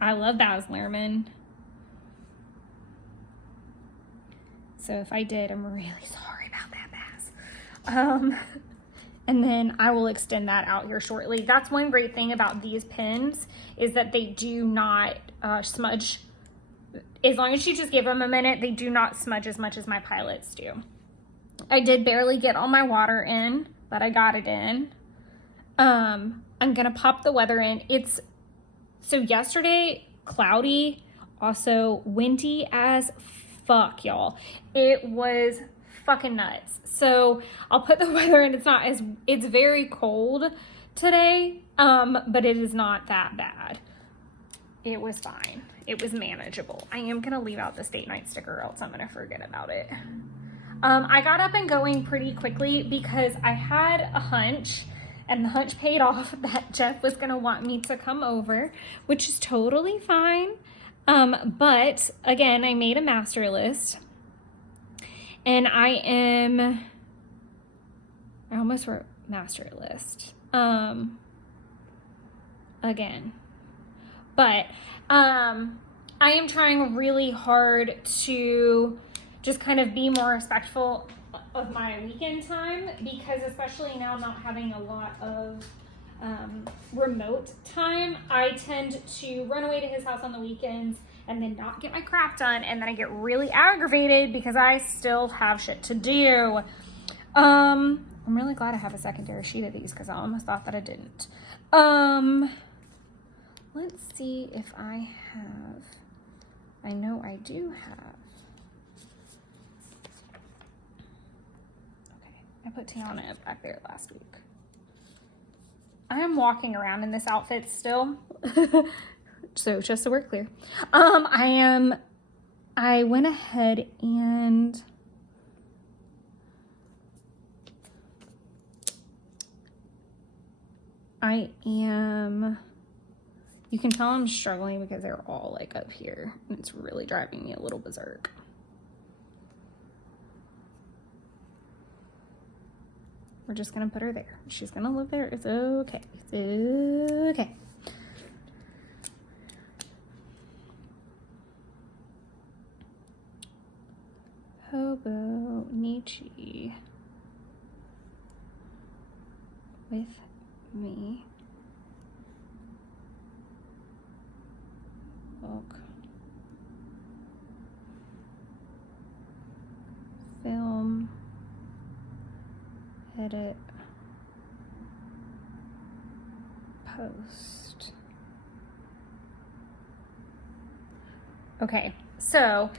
I love Baz Luhrmann. So if I did, I'm really sorry about that, Baz. And then I will extend that out here shortly. That's one great thing about these pens is that they do not smudge. As long as you just give them a minute, they do not smudge as much as my pilots do. I did barely get all my water in, but I got it in. I'm gonna pop the weather in. So yesterday, cloudy, also windy as fuck, y'all. It was fucking nuts. So I'll put the weather in. It's very cold today, but it is not that bad. It was fine. It was manageable. I am gonna leave out the state night sticker or else I'm gonna forget about it. I got up and going pretty quickly because I had a hunch, and the hunch paid off, that Jeff was gonna want me to come over, which is totally fine. But again, I made a master list, and I almost wrote master list again. But I am trying really hard to just kind of be more respectful of my weekend time, because especially now not having a lot of remote time, I tend to run away to his house on the weekends and then not get my crap done, and then I get really aggravated because I still have shit to do. I'm really glad I have a secondary sheet of these because I almost thought that I didn't. Let's see if I have, I know I do have. Okay, I put Tiana back there last week. I am walking around in this outfit still. So just so we're clear. I went ahead and you can tell I'm struggling because they're all like up here, and it's really driving me a little berserk. We're just gonna put her there. She's gonna live there. It's okay. It's okay. Hobo Nietzsche with me. Book. Film. Edit. Post. Okay, so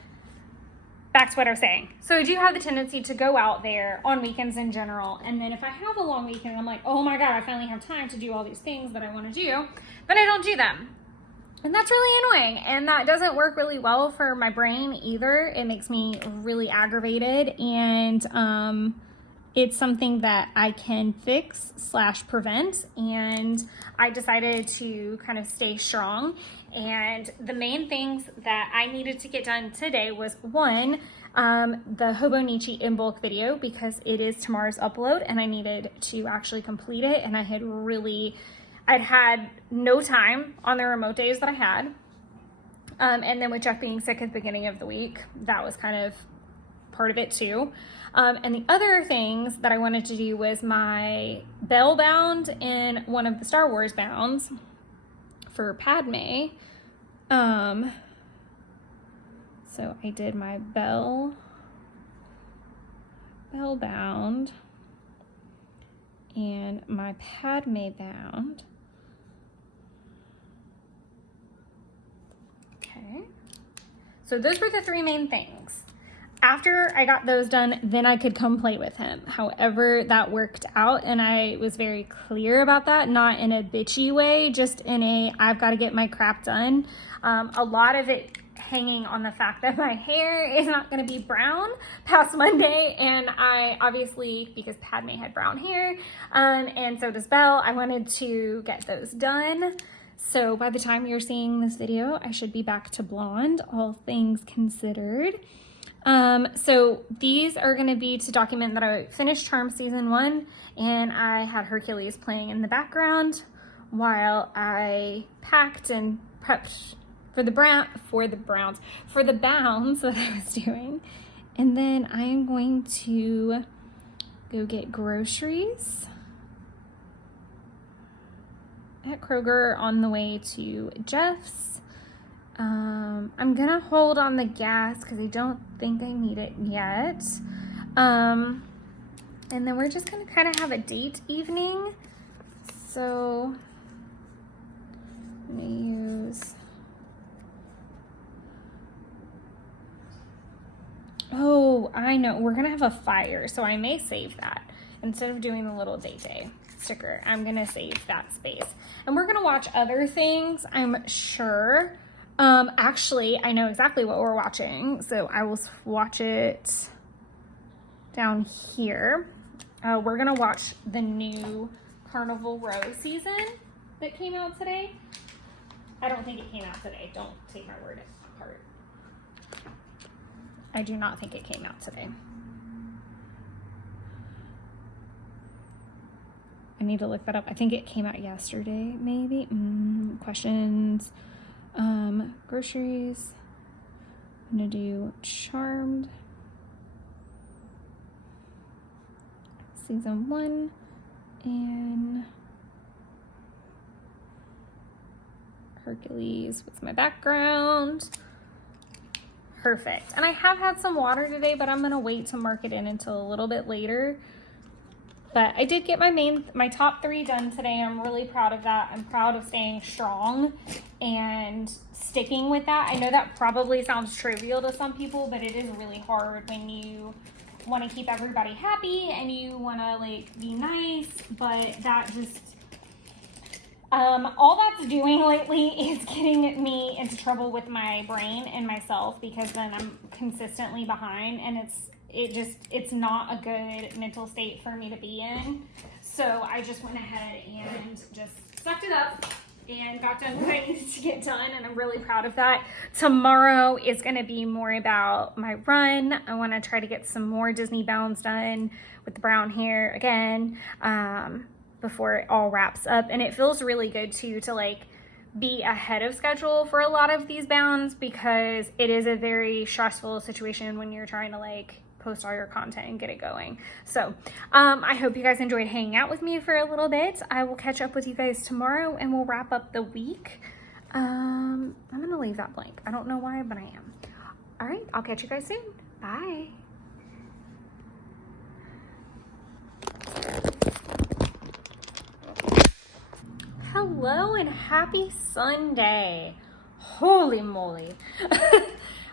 back to what I was saying. So I do have the tendency to go out there on weekends in general, and then if I have a long weekend, I'm like, oh my god, I finally have time to do all these things that I want to do, but I don't do them. And that's really annoying. And that doesn't work really well for my brain either. It makes me really aggravated. And it's something that I can fix / prevent. And I decided to kind of stay strong. And the main things that I needed to get done today was one, the Hobonichi in bulk video, because it is tomorrow's upload and I needed to actually complete it. And I'd had no time on the remote days that I had. And then with Jeff being sick at the beginning of the week, that was kind of part of it too. And the other things that I wanted to do was my bell bound in one of the Star Wars bounds for Padme. So I did my bell bound and my Padme bound. Okay. So those were the three main things. After I got those done, then I could come play with him. However, that worked out, and I was very clear about that, not in a bitchy way, just in a, I've got to get my crap done. A lot of it hanging on the fact that my hair is not going to be brown past Monday, and I obviously, because Padme had brown hair, and so does Belle, I wanted to get those done. So by the time you're seeing this video, I should be back to blonde, all things considered. So these are going to be to document that I finished Charm Season 1, and I had Hercules playing in the background while I packed and prepped for the bounds that I was doing. And then I am going to go get groceries at Kroger on the way to Jeff's. I'm gonna hold on the gas because I don't think I need it yet. And then we're just gonna kind of have a date evening. So I'm gonna use, oh, I know, we're gonna have a fire, so I may save that. Instead of doing the little date day sticker, I'm gonna save that space. And we're gonna watch other things, I'm sure. Actually, I know exactly what we're watching, so I will watch it down here. We're gonna watch the new Carnival Row season that came out today. I don't think it came out today. Don't take my word apart. I do not think it came out today. I need to look that up. I think it came out yesterday, maybe. Questions. Groceries. I'm gonna do Charmed Season 1 and Hercules with my background. Perfect. And I have had some water today, but I'm gonna wait to mark it in until a little bit later. But I did get my top 3 done today. I'm really proud of that. I'm proud of staying strong and sticking with that. I know that probably sounds trivial to some people, but it is really hard when you want to keep everybody happy and you want to like be nice, but that just, all that's doing lately is getting me into trouble with my brain and myself, because then I'm consistently behind, and it's not a good mental state for me to be in. So I just went ahead and just sucked it up and got done what I needed to get done, and I'm really proud of that. Tomorrow is going to be more about my run. I want to try to get some more Disney bounds done with the brown hair again, before it all wraps up. And it feels really good too to like be ahead of schedule for a lot of these bounds, because it is a very stressful situation when you're trying to like post all your content and get it going. So I hope you guys enjoyed hanging out with me for a little bit. I will catch up with you guys tomorrow and we'll wrap up the week. I'm gonna leave that blank. I don't know why, but I am. All right, I'll catch you guys soon. Bye. Hello and happy Sunday. Holy moly.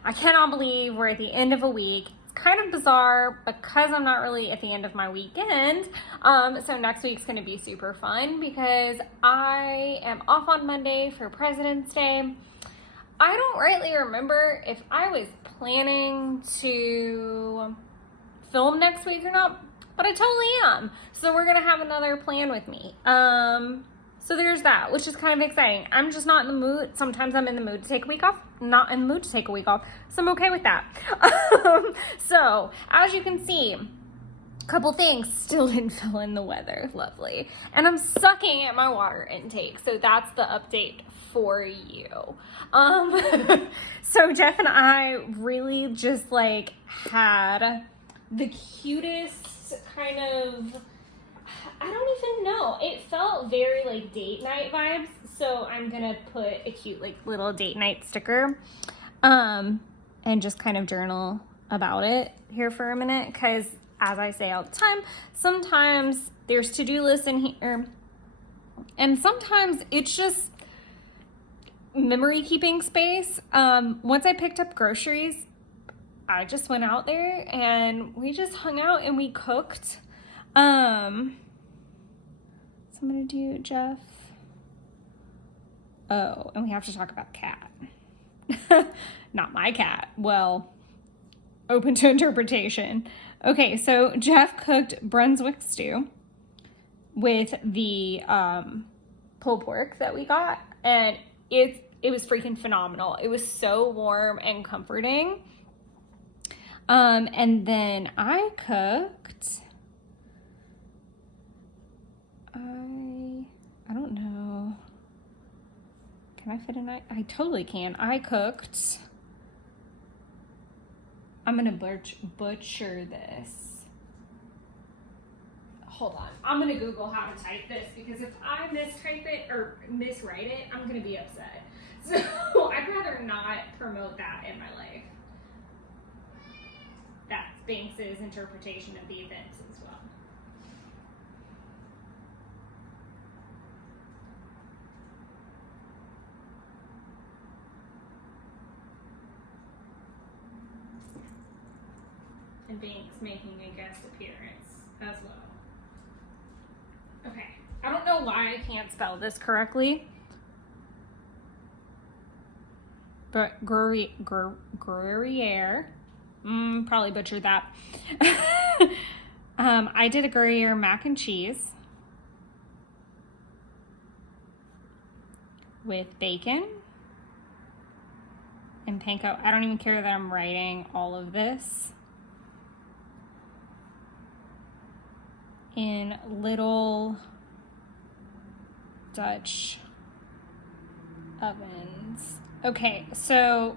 I cannot believe we're at the end of a week. kind of bizarre because I'm not really at the end of my weekend. So next week's going to be super fun because I am off on Monday for President's Day. I don't rightly remember if I was planning to film next week or not, but I totally am. So we're going to have another plan with me. So there's that, which is kind of exciting. I'm just not in the mood. Sometimes I'm in the mood to take a week off, not in the mood to take a week off. So I'm okay with that. So as you can see, a couple things still didn't fill in the weather. Lovely. And I'm sucking at my water intake. So that's the update for you. So Jeff and I really just like had the cutest kind of, I don't even know. It felt very like date night vibes. So I'm gonna put a cute like little date night sticker and just kind of journal about it here for a minute. Cause as I say all the time, sometimes there's to-do lists in here and sometimes it's just memory keeping space. Once I picked up groceries, I just went out there and we just hung out and we cooked. So I'm gonna do Jeff. Oh, and we have to talk about cat. Not my cat. Well, open to interpretation. Okay, so Jeff cooked Brunswick stew with the pulled pork that we got, and it was freaking phenomenal. It was so warm and comforting. And then I cooked. I don't know. Can I fit a knife? I totally can. I cooked. I'm gonna butcher this. Hold on. I'm gonna Google how to type this because if I mistype it or miswrite it, I'm gonna be upset. So I'd rather not promote that in my life. That's Banks's interpretation of the events as well. And Banks making a guest appearance as well. Okay, I don't know why I can't spell this correctly, but Gruyere, probably butchered that. I did a Gruyere mac and cheese with bacon and panko. I don't even care that I'm writing all of this in little Dutch ovens. Okay, so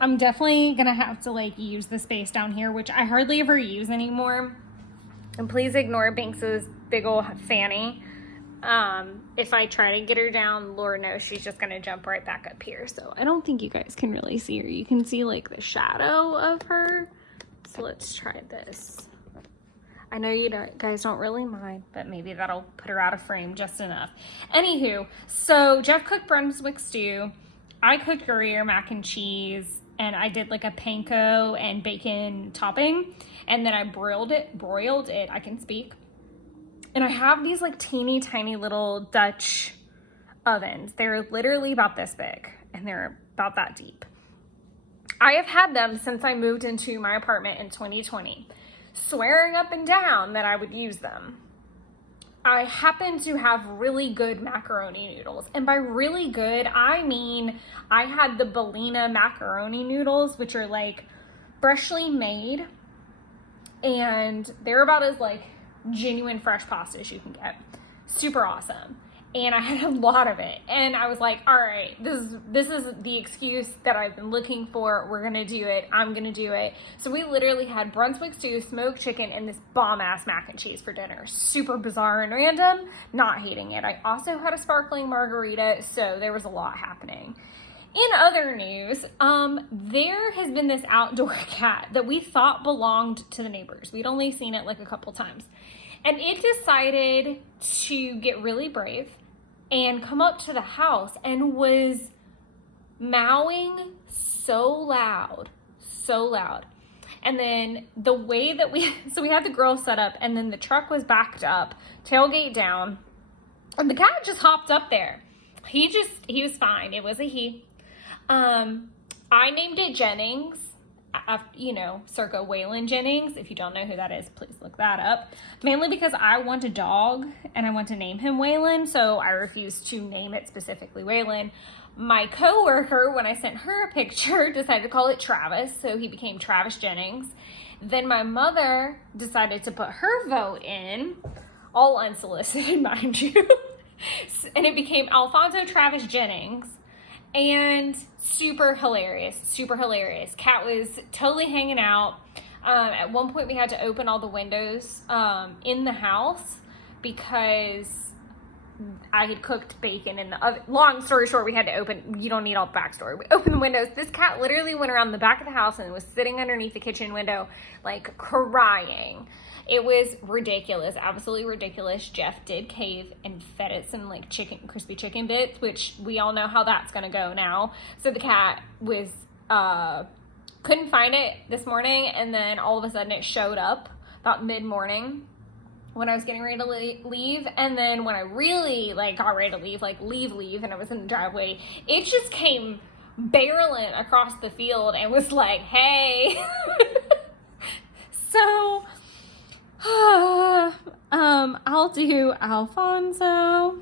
I'm definitely gonna have to like use the space down here, which I hardly ever use anymore. And please ignore Banks's big old fanny. If I try to get her down, Lord knows she's just gonna jump right back up here. So I don't think you guys can really see her. You can see like the shadow of her. So let's try this. I know you guys don't really mind, but maybe that'll put her out of frame just enough. Anywho, so Jeff cooked Brunswick stew. I cooked Gruyere mac and cheese, and I did like a panko and bacon topping, and then I broiled it, I can speak. And I have these like teeny tiny little Dutch ovens. They're literally about this big, and they're about that deep. I have had them since I moved into my apartment in 2020, swearing up and down that I would use them. I happen to have really good macaroni noodles. And by really good, I mean I had the Bellina macaroni noodles, which are like freshly made. And they're about as like genuine fresh pasta as you can get. Super awesome. And I had a lot of it. And I was like, all right, this is the excuse that I've been looking for. We're gonna do it. I'm gonna do it. So we literally had Brunswick stew, smoked chicken, and this bomb-ass mac and cheese for dinner. Super bizarre and random. Not hating it. I also had a sparkling margarita, so there was a lot happening. In other news, there has been this outdoor cat that we thought belonged to the neighbors. We'd only seen it like a couple times. And it decided to get really brave and come up to the house and was meowing so loud. And then the way that we had the grill set up, and then the truck was backed up, tailgate down, and the cat just hopped up there. He was fine. It was a he. I named it Jennings, circa Waylon Jennings. If you don't know who that is, please look that up. Mainly because I want a dog and I want to name him Waylon, so I refused to name it specifically Waylon. My coworker, when I sent her a picture, decided to call it Travis, so he became Travis Jennings. Then my mother decided to put her vote in, all unsolicited, mind you, and it became Alfonso Travis Jennings. And super hilarious. Cat was totally hanging out. At one point we had to open all the windows in the house because I had cooked bacon in the oven. Long story short, we had to open, you don't need all the backstory. We opened the windows. This cat literally went around the back of the house and was sitting underneath the kitchen window, like crying. It was ridiculous, absolutely ridiculous. Jeff did cave and fed it some like crispy chicken bits, which we all know how that's gonna go now. So the cat was, couldn't find it this morning, and then all of a sudden it showed up about mid-morning when I was getting ready to leave. And then when I really got ready to leave, leave, and I was in the driveway, it just came barreling across the field and was like, hey. So, I'll do Alfonso,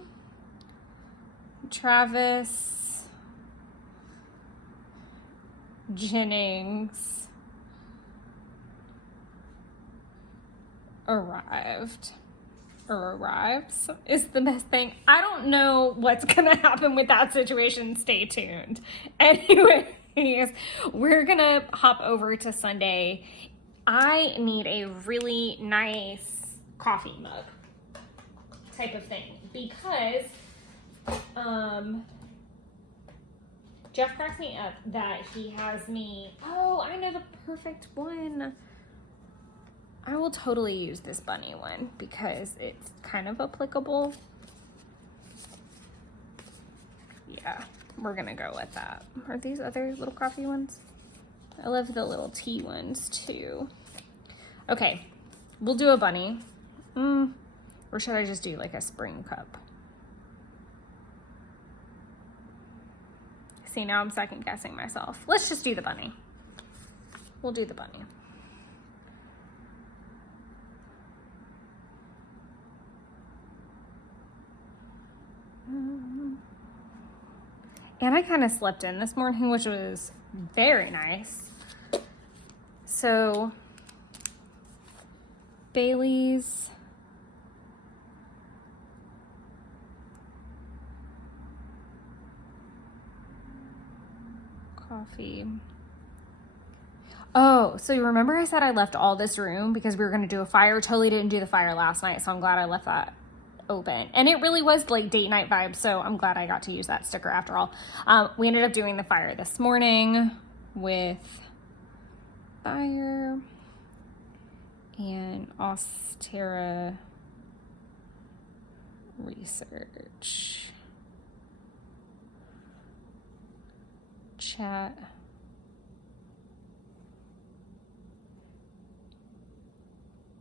Travis, Jennings, arrives is the best thing. I don't know what's gonna happen with that situation. Stay tuned. Anyways, we're gonna hop over to Sunday. I need a really nice coffee mug type of thing because Jeff cracks me up that he has me, I know the perfect one. I will totally use this bunny one because it's kind of applicable. Yeah, we're gonna go with that. Are these other little coffee ones? I love the little tea ones too. Okay, we'll do a bunny. Or should I just do like a spring cup? See, now I'm second guessing myself. Let's just do the bunny. We'll do the bunny. And I kind of slept in this morning, which was very nice. So, Bailey's. Coffee. Oh, so you remember I said I left all this room because we were going to do a fire? Totally didn't do the fire last night, so I'm glad I left that open. And it really was like date night vibes, so I'm glad I got to use that sticker after all. We ended up doing the fire this morning with fire and Ostera research. Chat.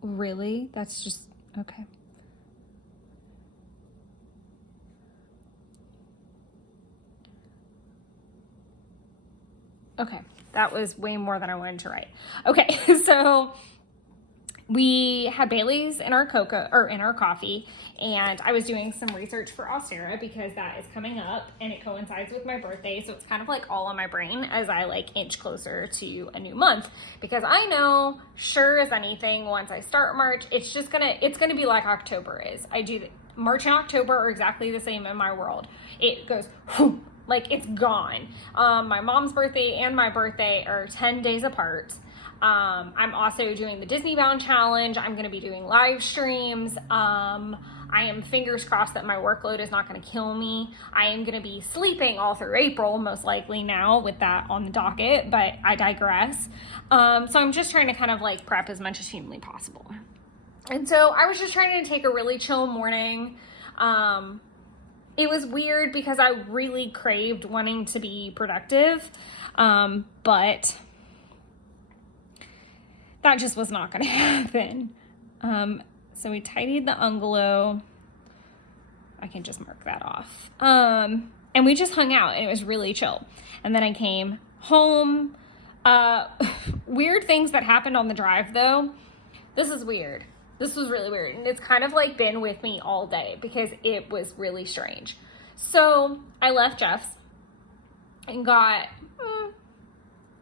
Really? That's just okay. Okay, that was way more than I wanted to write. Okay, so we had Bailey's in our coffee, and I was doing some research for Ostera because that is coming up and it coincides with my birthday, so it's kind of like all on my brain as I inch closer to a new month, because I know sure as anything once I start March, it's gonna be like October is. March and October are exactly the same in my world. It goes whew, like it's gone. My mom's birthday and my birthday are 10 days apart. I'm also doing the Disney Bound Challenge. I'm going to be doing live streams. I am fingers crossed that my workload is not going to kill me. I am going to be sleeping all through April, most likely now with that on the docket, but I digress. So I'm just trying to kind of prep as much as humanly possible. And so I was just trying to take a really chill morning. it was weird because I really craved wanting to be productive, but that just was not going to happen. So we tidied the ungalow. I can just mark that off. And we just hung out, and it was really chill. And then I came home. Weird things that happened on the drive, though. This is weird. This was really weird. And it's kind of like been with me all day because it was really strange. So I left Jeff's and got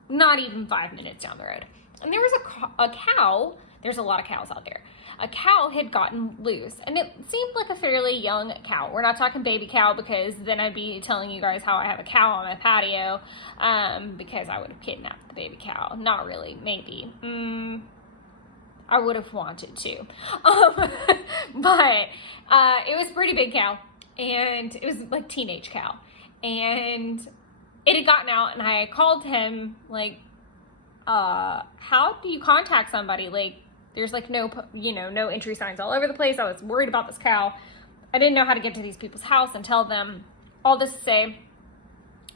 not even 5 minutes down the road. And there was a cow. There's a lot of cows out there. A cow had gotten loose, and it seemed like a fairly young cow. We're not talking baby cow, because then I'd be telling you guys how I have a cow on my patio, because I would have kidnapped the baby cow. Not really, maybe. I would have wanted to. But it was a pretty big cow, and it was like teenage cow. And it had gotten out, and I called him, like, how do you contact somebody? Like, there's like no entry signs all over the place. I was worried about this cow. I didn't know how to get to these people's house and tell them. All this to say,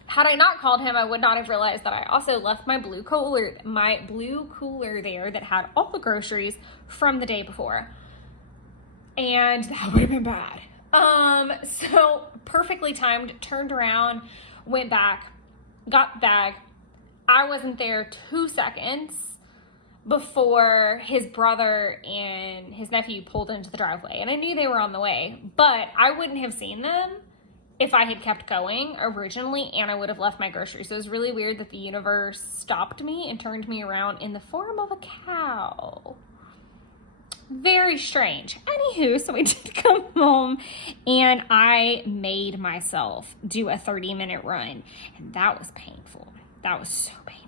had I not called him, I would not have realized that I also left my blue cooler there that had all the groceries from the day before. And that would have been bad. So perfectly timed, turned around, went back, got the bag. I wasn't there 2 seconds before his brother and his nephew pulled into the driveway. And I knew they were on the way, but I wouldn't have seen them if I had kept going originally, and I would have left my groceries. So it was really weird that the universe stopped me and turned me around in the form of a cow. Very strange. Anywho, so I did come home, and I made myself do a 30-minute run, and that was painful. That was so painful.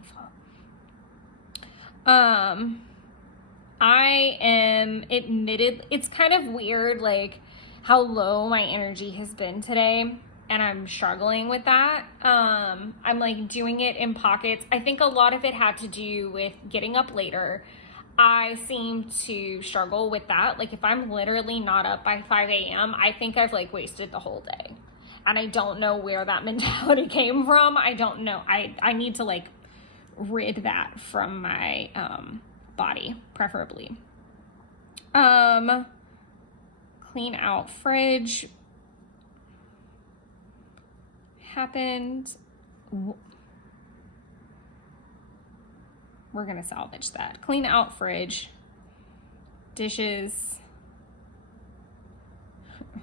I am admitted, it's kind of weird, like, how low my energy has been today, and I'm struggling with that. I'm like doing it in pockets. I think a lot of it had to do with getting up later. I seem to struggle with that. Like, if I'm literally not up by 5 a.m., I think I've like wasted the whole day. And I don't know where that mentality came from. I don't know. I need to like rid that from my body, preferably. Clean out fridge happened. We're gonna salvage that. Clean out fridge, dishes,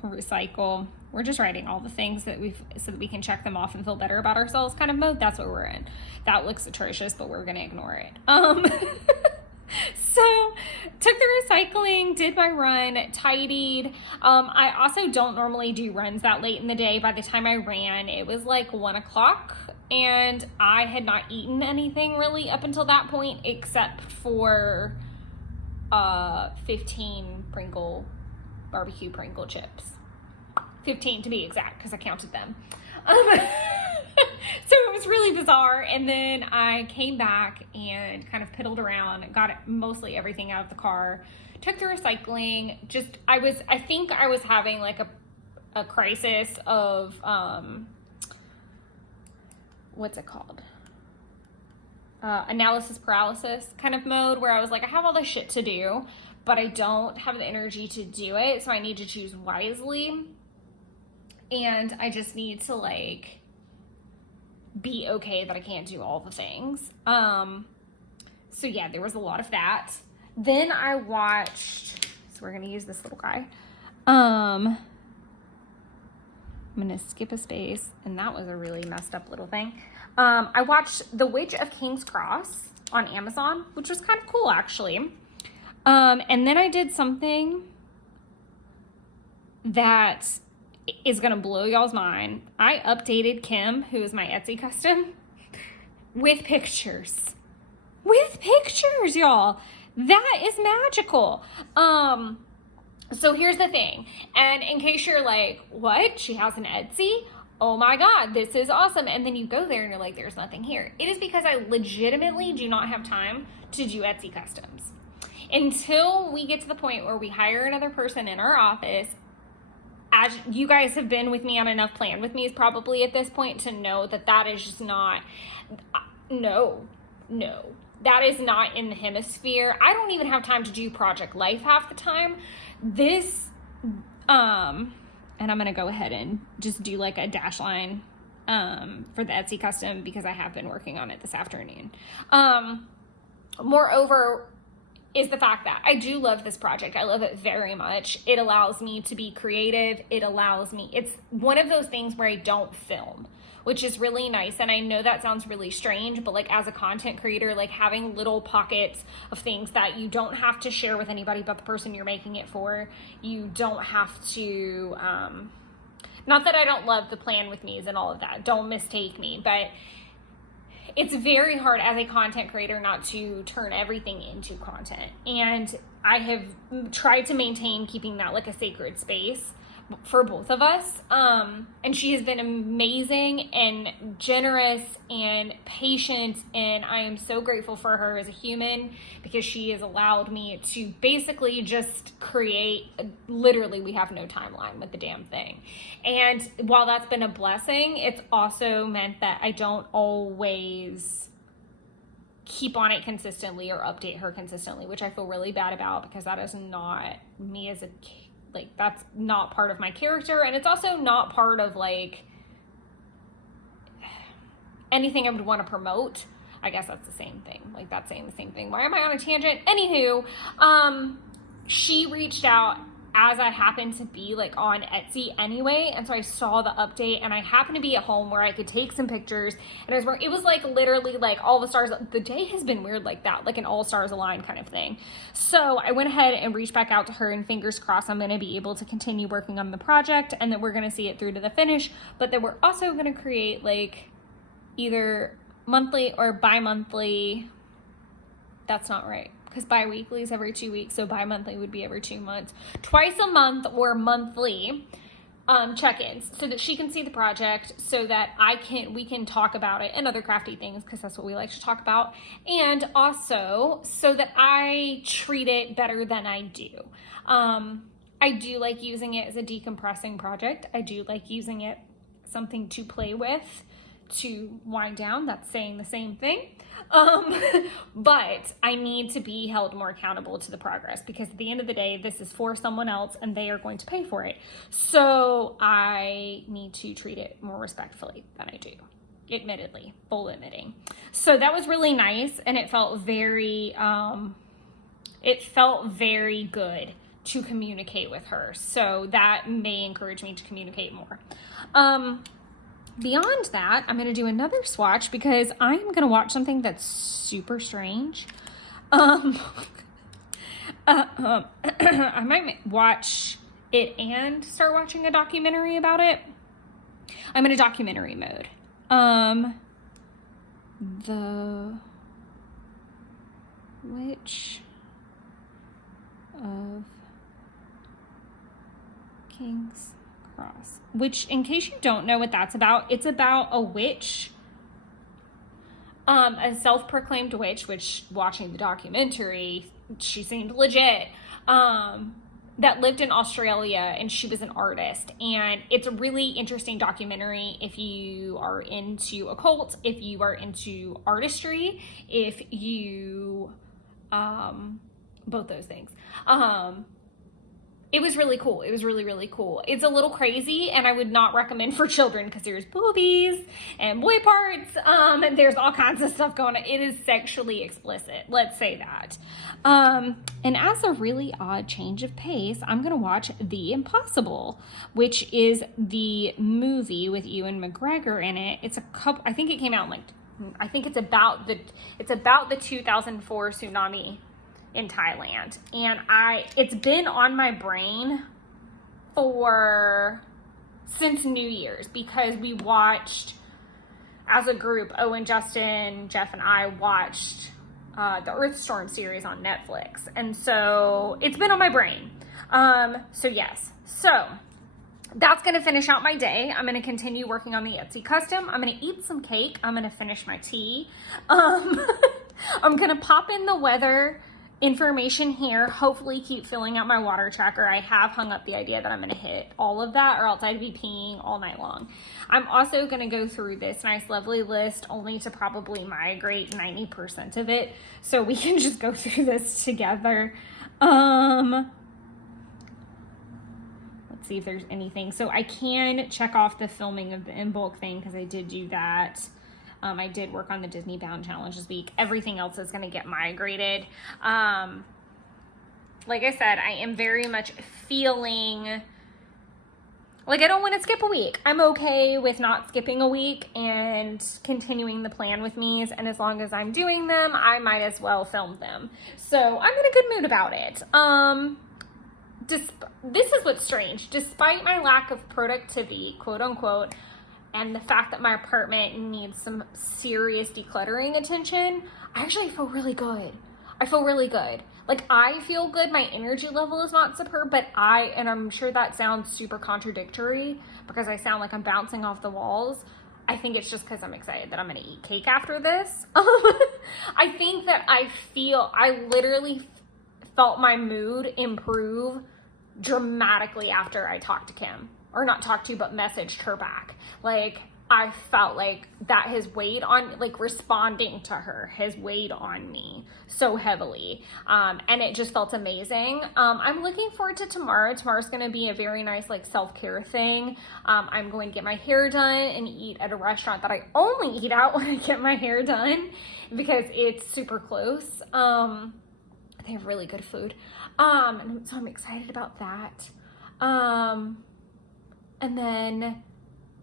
recycle. We're just writing all the things that so that we can check them off and feel better about ourselves kind of mode. That's what we're in. That looks atrocious, but we're gonna ignore it. So took the recycling, did my run, tidied. I also don't normally do runs that late in the day. By the time I ran, it was like 1 o'clock, and I had not eaten anything really up until that point, except for 15 barbecue Pringle chips. 15 to be exact, because I counted them. So it was really bizarre. And then I came back and kind of piddled around, got mostly everything out of the car, took the recycling. I think I was having like a crisis of, what's it called? Analysis paralysis kind of mode, where I was like, I have all this shit to do, but I don't have the energy to do it. So I need to choose wisely. And I just need to like be okay that I can't do all the things. So yeah, there was a lot of that. Then I watched, so we're gonna use this little guy. I'm gonna skip a space, and that was a really messed up little thing. I watched The Witch of King's Cross on Amazon, which was kind of cool actually. And then I did something that is gonna blow y'all's mind. I updated Kim, who is my Etsy custom, with pictures. With pictures, y'all. That is magical. So here's the thing. And in case you're like, what? She has an Etsy? Oh my God, this is awesome. And then you go there and you're like, there's nothing here. It is because I legitimately do not have time to do Etsy customs. Until we get to the point where we hire another person in our office, as you guys have been with me on enough Plan With Me's probably at this point to know that that is just not, no, that is not in the hemisphere. I don't even have time to do Project Life half the time. This, and I'm going to go ahead and just do like a dash line for the Etsy custom because I have been working on it this afternoon. Moreover, is the fact that I do love this project. I love it very much. It allows me to be creative. It's one of those things where I don't film, which is really nice. And I know that sounds really strange, but like as a content creator, like having little pockets of things that you don't have to share with anybody but the person you're making it for. You don't have to, not that I don't love the Plan With Me's and all of that. Don't mistake me, but it's very hard as a content creator not to turn everything into content. And I have tried to maintain keeping that like a sacred space for both of us. And she has been amazing and generous and patient. And I am so grateful for her as a human because she has allowed me to basically just create, literally we have no timeline with the damn thing. And while that's been a blessing, it's also meant that I don't always keep on it consistently or update her consistently, which I feel really bad about because that is not me as a kid. Like, that's not part of my character. And it's also not part of, like, anything I would want to promote. I guess that's the same thing. Like, that's saying the same thing. Why am I on a tangent? Anywho, she reached out as I happened to be, like, on Etsy anyway. And so I saw the update. And I happened to be at home where I could take some pictures. And it was, like, literally, like, all the stars. The day has been weird like that. Like, an all stars aligned kind of thing. So I went ahead and reached back out to her. And fingers crossed I'm going to be able to continue working on the project. And that we're going to see it through to the finish. But that we're also going to create, like, either monthly or bi-monthly. That's not right. Because bi-weekly is every 2 weeks, so bi-monthly would be every 2 months. Twice a month or monthly check-ins so that she can see the project, so that we can talk about it and other crafty things because that's what we like to talk about, and also so that I treat it better than I do. I do like using it as a decompressing project. I do like using it something to play with, to wind down. That's saying the same thing. But I need to be held more accountable to the progress because at the end of the day, this is for someone else and they are going to pay for it. So I need to treat it more respectfully than I do, admittedly, full admitting. So that was really nice. And it felt very good to communicate with her. So that may encourage me to communicate more. Beyond that, I'm going to do another swatch because I'm going to watch something that's super strange. I might watch it and start watching a documentary about it. I'm in a documentary mode. The Witch of King's Cross, which, in case you don't know what that's about, it's about a witch, a self-proclaimed witch, which, watching the documentary, she seemed legit, that lived in Australia, and she was an artist. And it's a really interesting documentary if you are into occult, if you are into artistry, if you, both those things. It was really cool. It was really, really cool. It's a little crazy, and I would not recommend for children because there's boobies and boy parts. And there's all kinds of stuff going on. It is sexually explicit. Let's say that. And as a really odd change of pace, I'm going to watch The Impossible, which is the movie with Ewan McGregor in it. It's a couple, I think it came out I think it's about the 2004 tsunami in Thailand. And it's been on my brain since New Year's because we watched, as a group, Owen, Justin, Jeff, and I watched the Earthstorm series on Netflix. And so it's been on my brain. So yes. So that's going to finish out my day. I'm going to continue working on the Etsy custom. I'm going to eat some cake. I'm going to finish my tea. I'm going to pop in the weather information here. Hopefully keep filling out my water tracker. I have hung up the idea that I'm gonna hit all of that or else I'd be peeing all night long. I'm also gonna go through this nice lovely list only to probably migrate 90% of it, so we can just go through this together. Let's see if there's anything. So I can check off the filming of the in bulk thing because I did do that. I did work on the Disney Bound Challenge this week. Everything else is going to get migrated. Like I said, I am very much feeling like I don't want to skip a week. I'm okay with not skipping a week and continuing the plan with me's. And as long as I'm doing them, I might as well film them. So I'm in a good mood about it. This is what's strange. Despite my lack of productivity, quote unquote, and the fact that my apartment needs some serious decluttering attention, I actually feel really good. I feel really good. Like, I feel good. My energy level is not superb, but and I'm sure that sounds super contradictory because I sound like I'm bouncing off the walls. I think it's just because I'm excited that I'm going to eat cake after this. I think that I literally felt my mood improve dramatically after I talked to Kim. Or not talked to, but messaged her back. Like, I felt like that has weighed on, like, responding to her has weighed on me so heavily. And it just felt amazing. I'm looking forward to tomorrow. Tomorrow's going to be a very nice, like, self-care thing. I'm going to get my hair done and eat at a restaurant that I only eat out when I get my hair done because it's super close. They have really good food. And so I'm excited about that. And then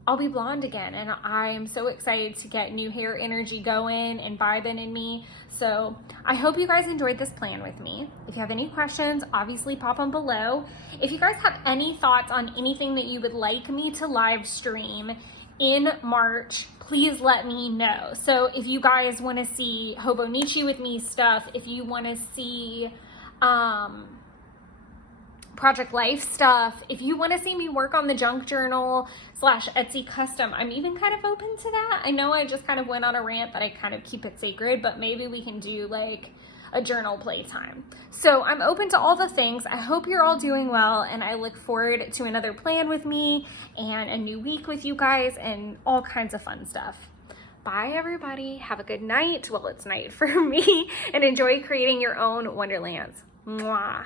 I'll be blonde again. And I am so excited to get new hair energy going and vibing in me. So I hope you guys enjoyed this plan with me. If you have any questions, obviously pop them below. If you guys have any thoughts on anything that you would like me to live stream in March, please let me know. So if you guys want to see Hobonichi with me stuff, if you want to see, Project Life stuff, if you want to see me work on the junk journal / Etsy custom, I'm even kind of open to that. I know I just kind of went on a rant that I kind of keep it sacred, but maybe we can do like a journal playtime. So I'm open to all the things. I hope you're all doing well, and I look forward to another plan with me and a new week with you guys and all kinds of fun stuff. Bye everybody. Have a good night. Well, it's night for me, and enjoy creating your own wonderlands. Mwah.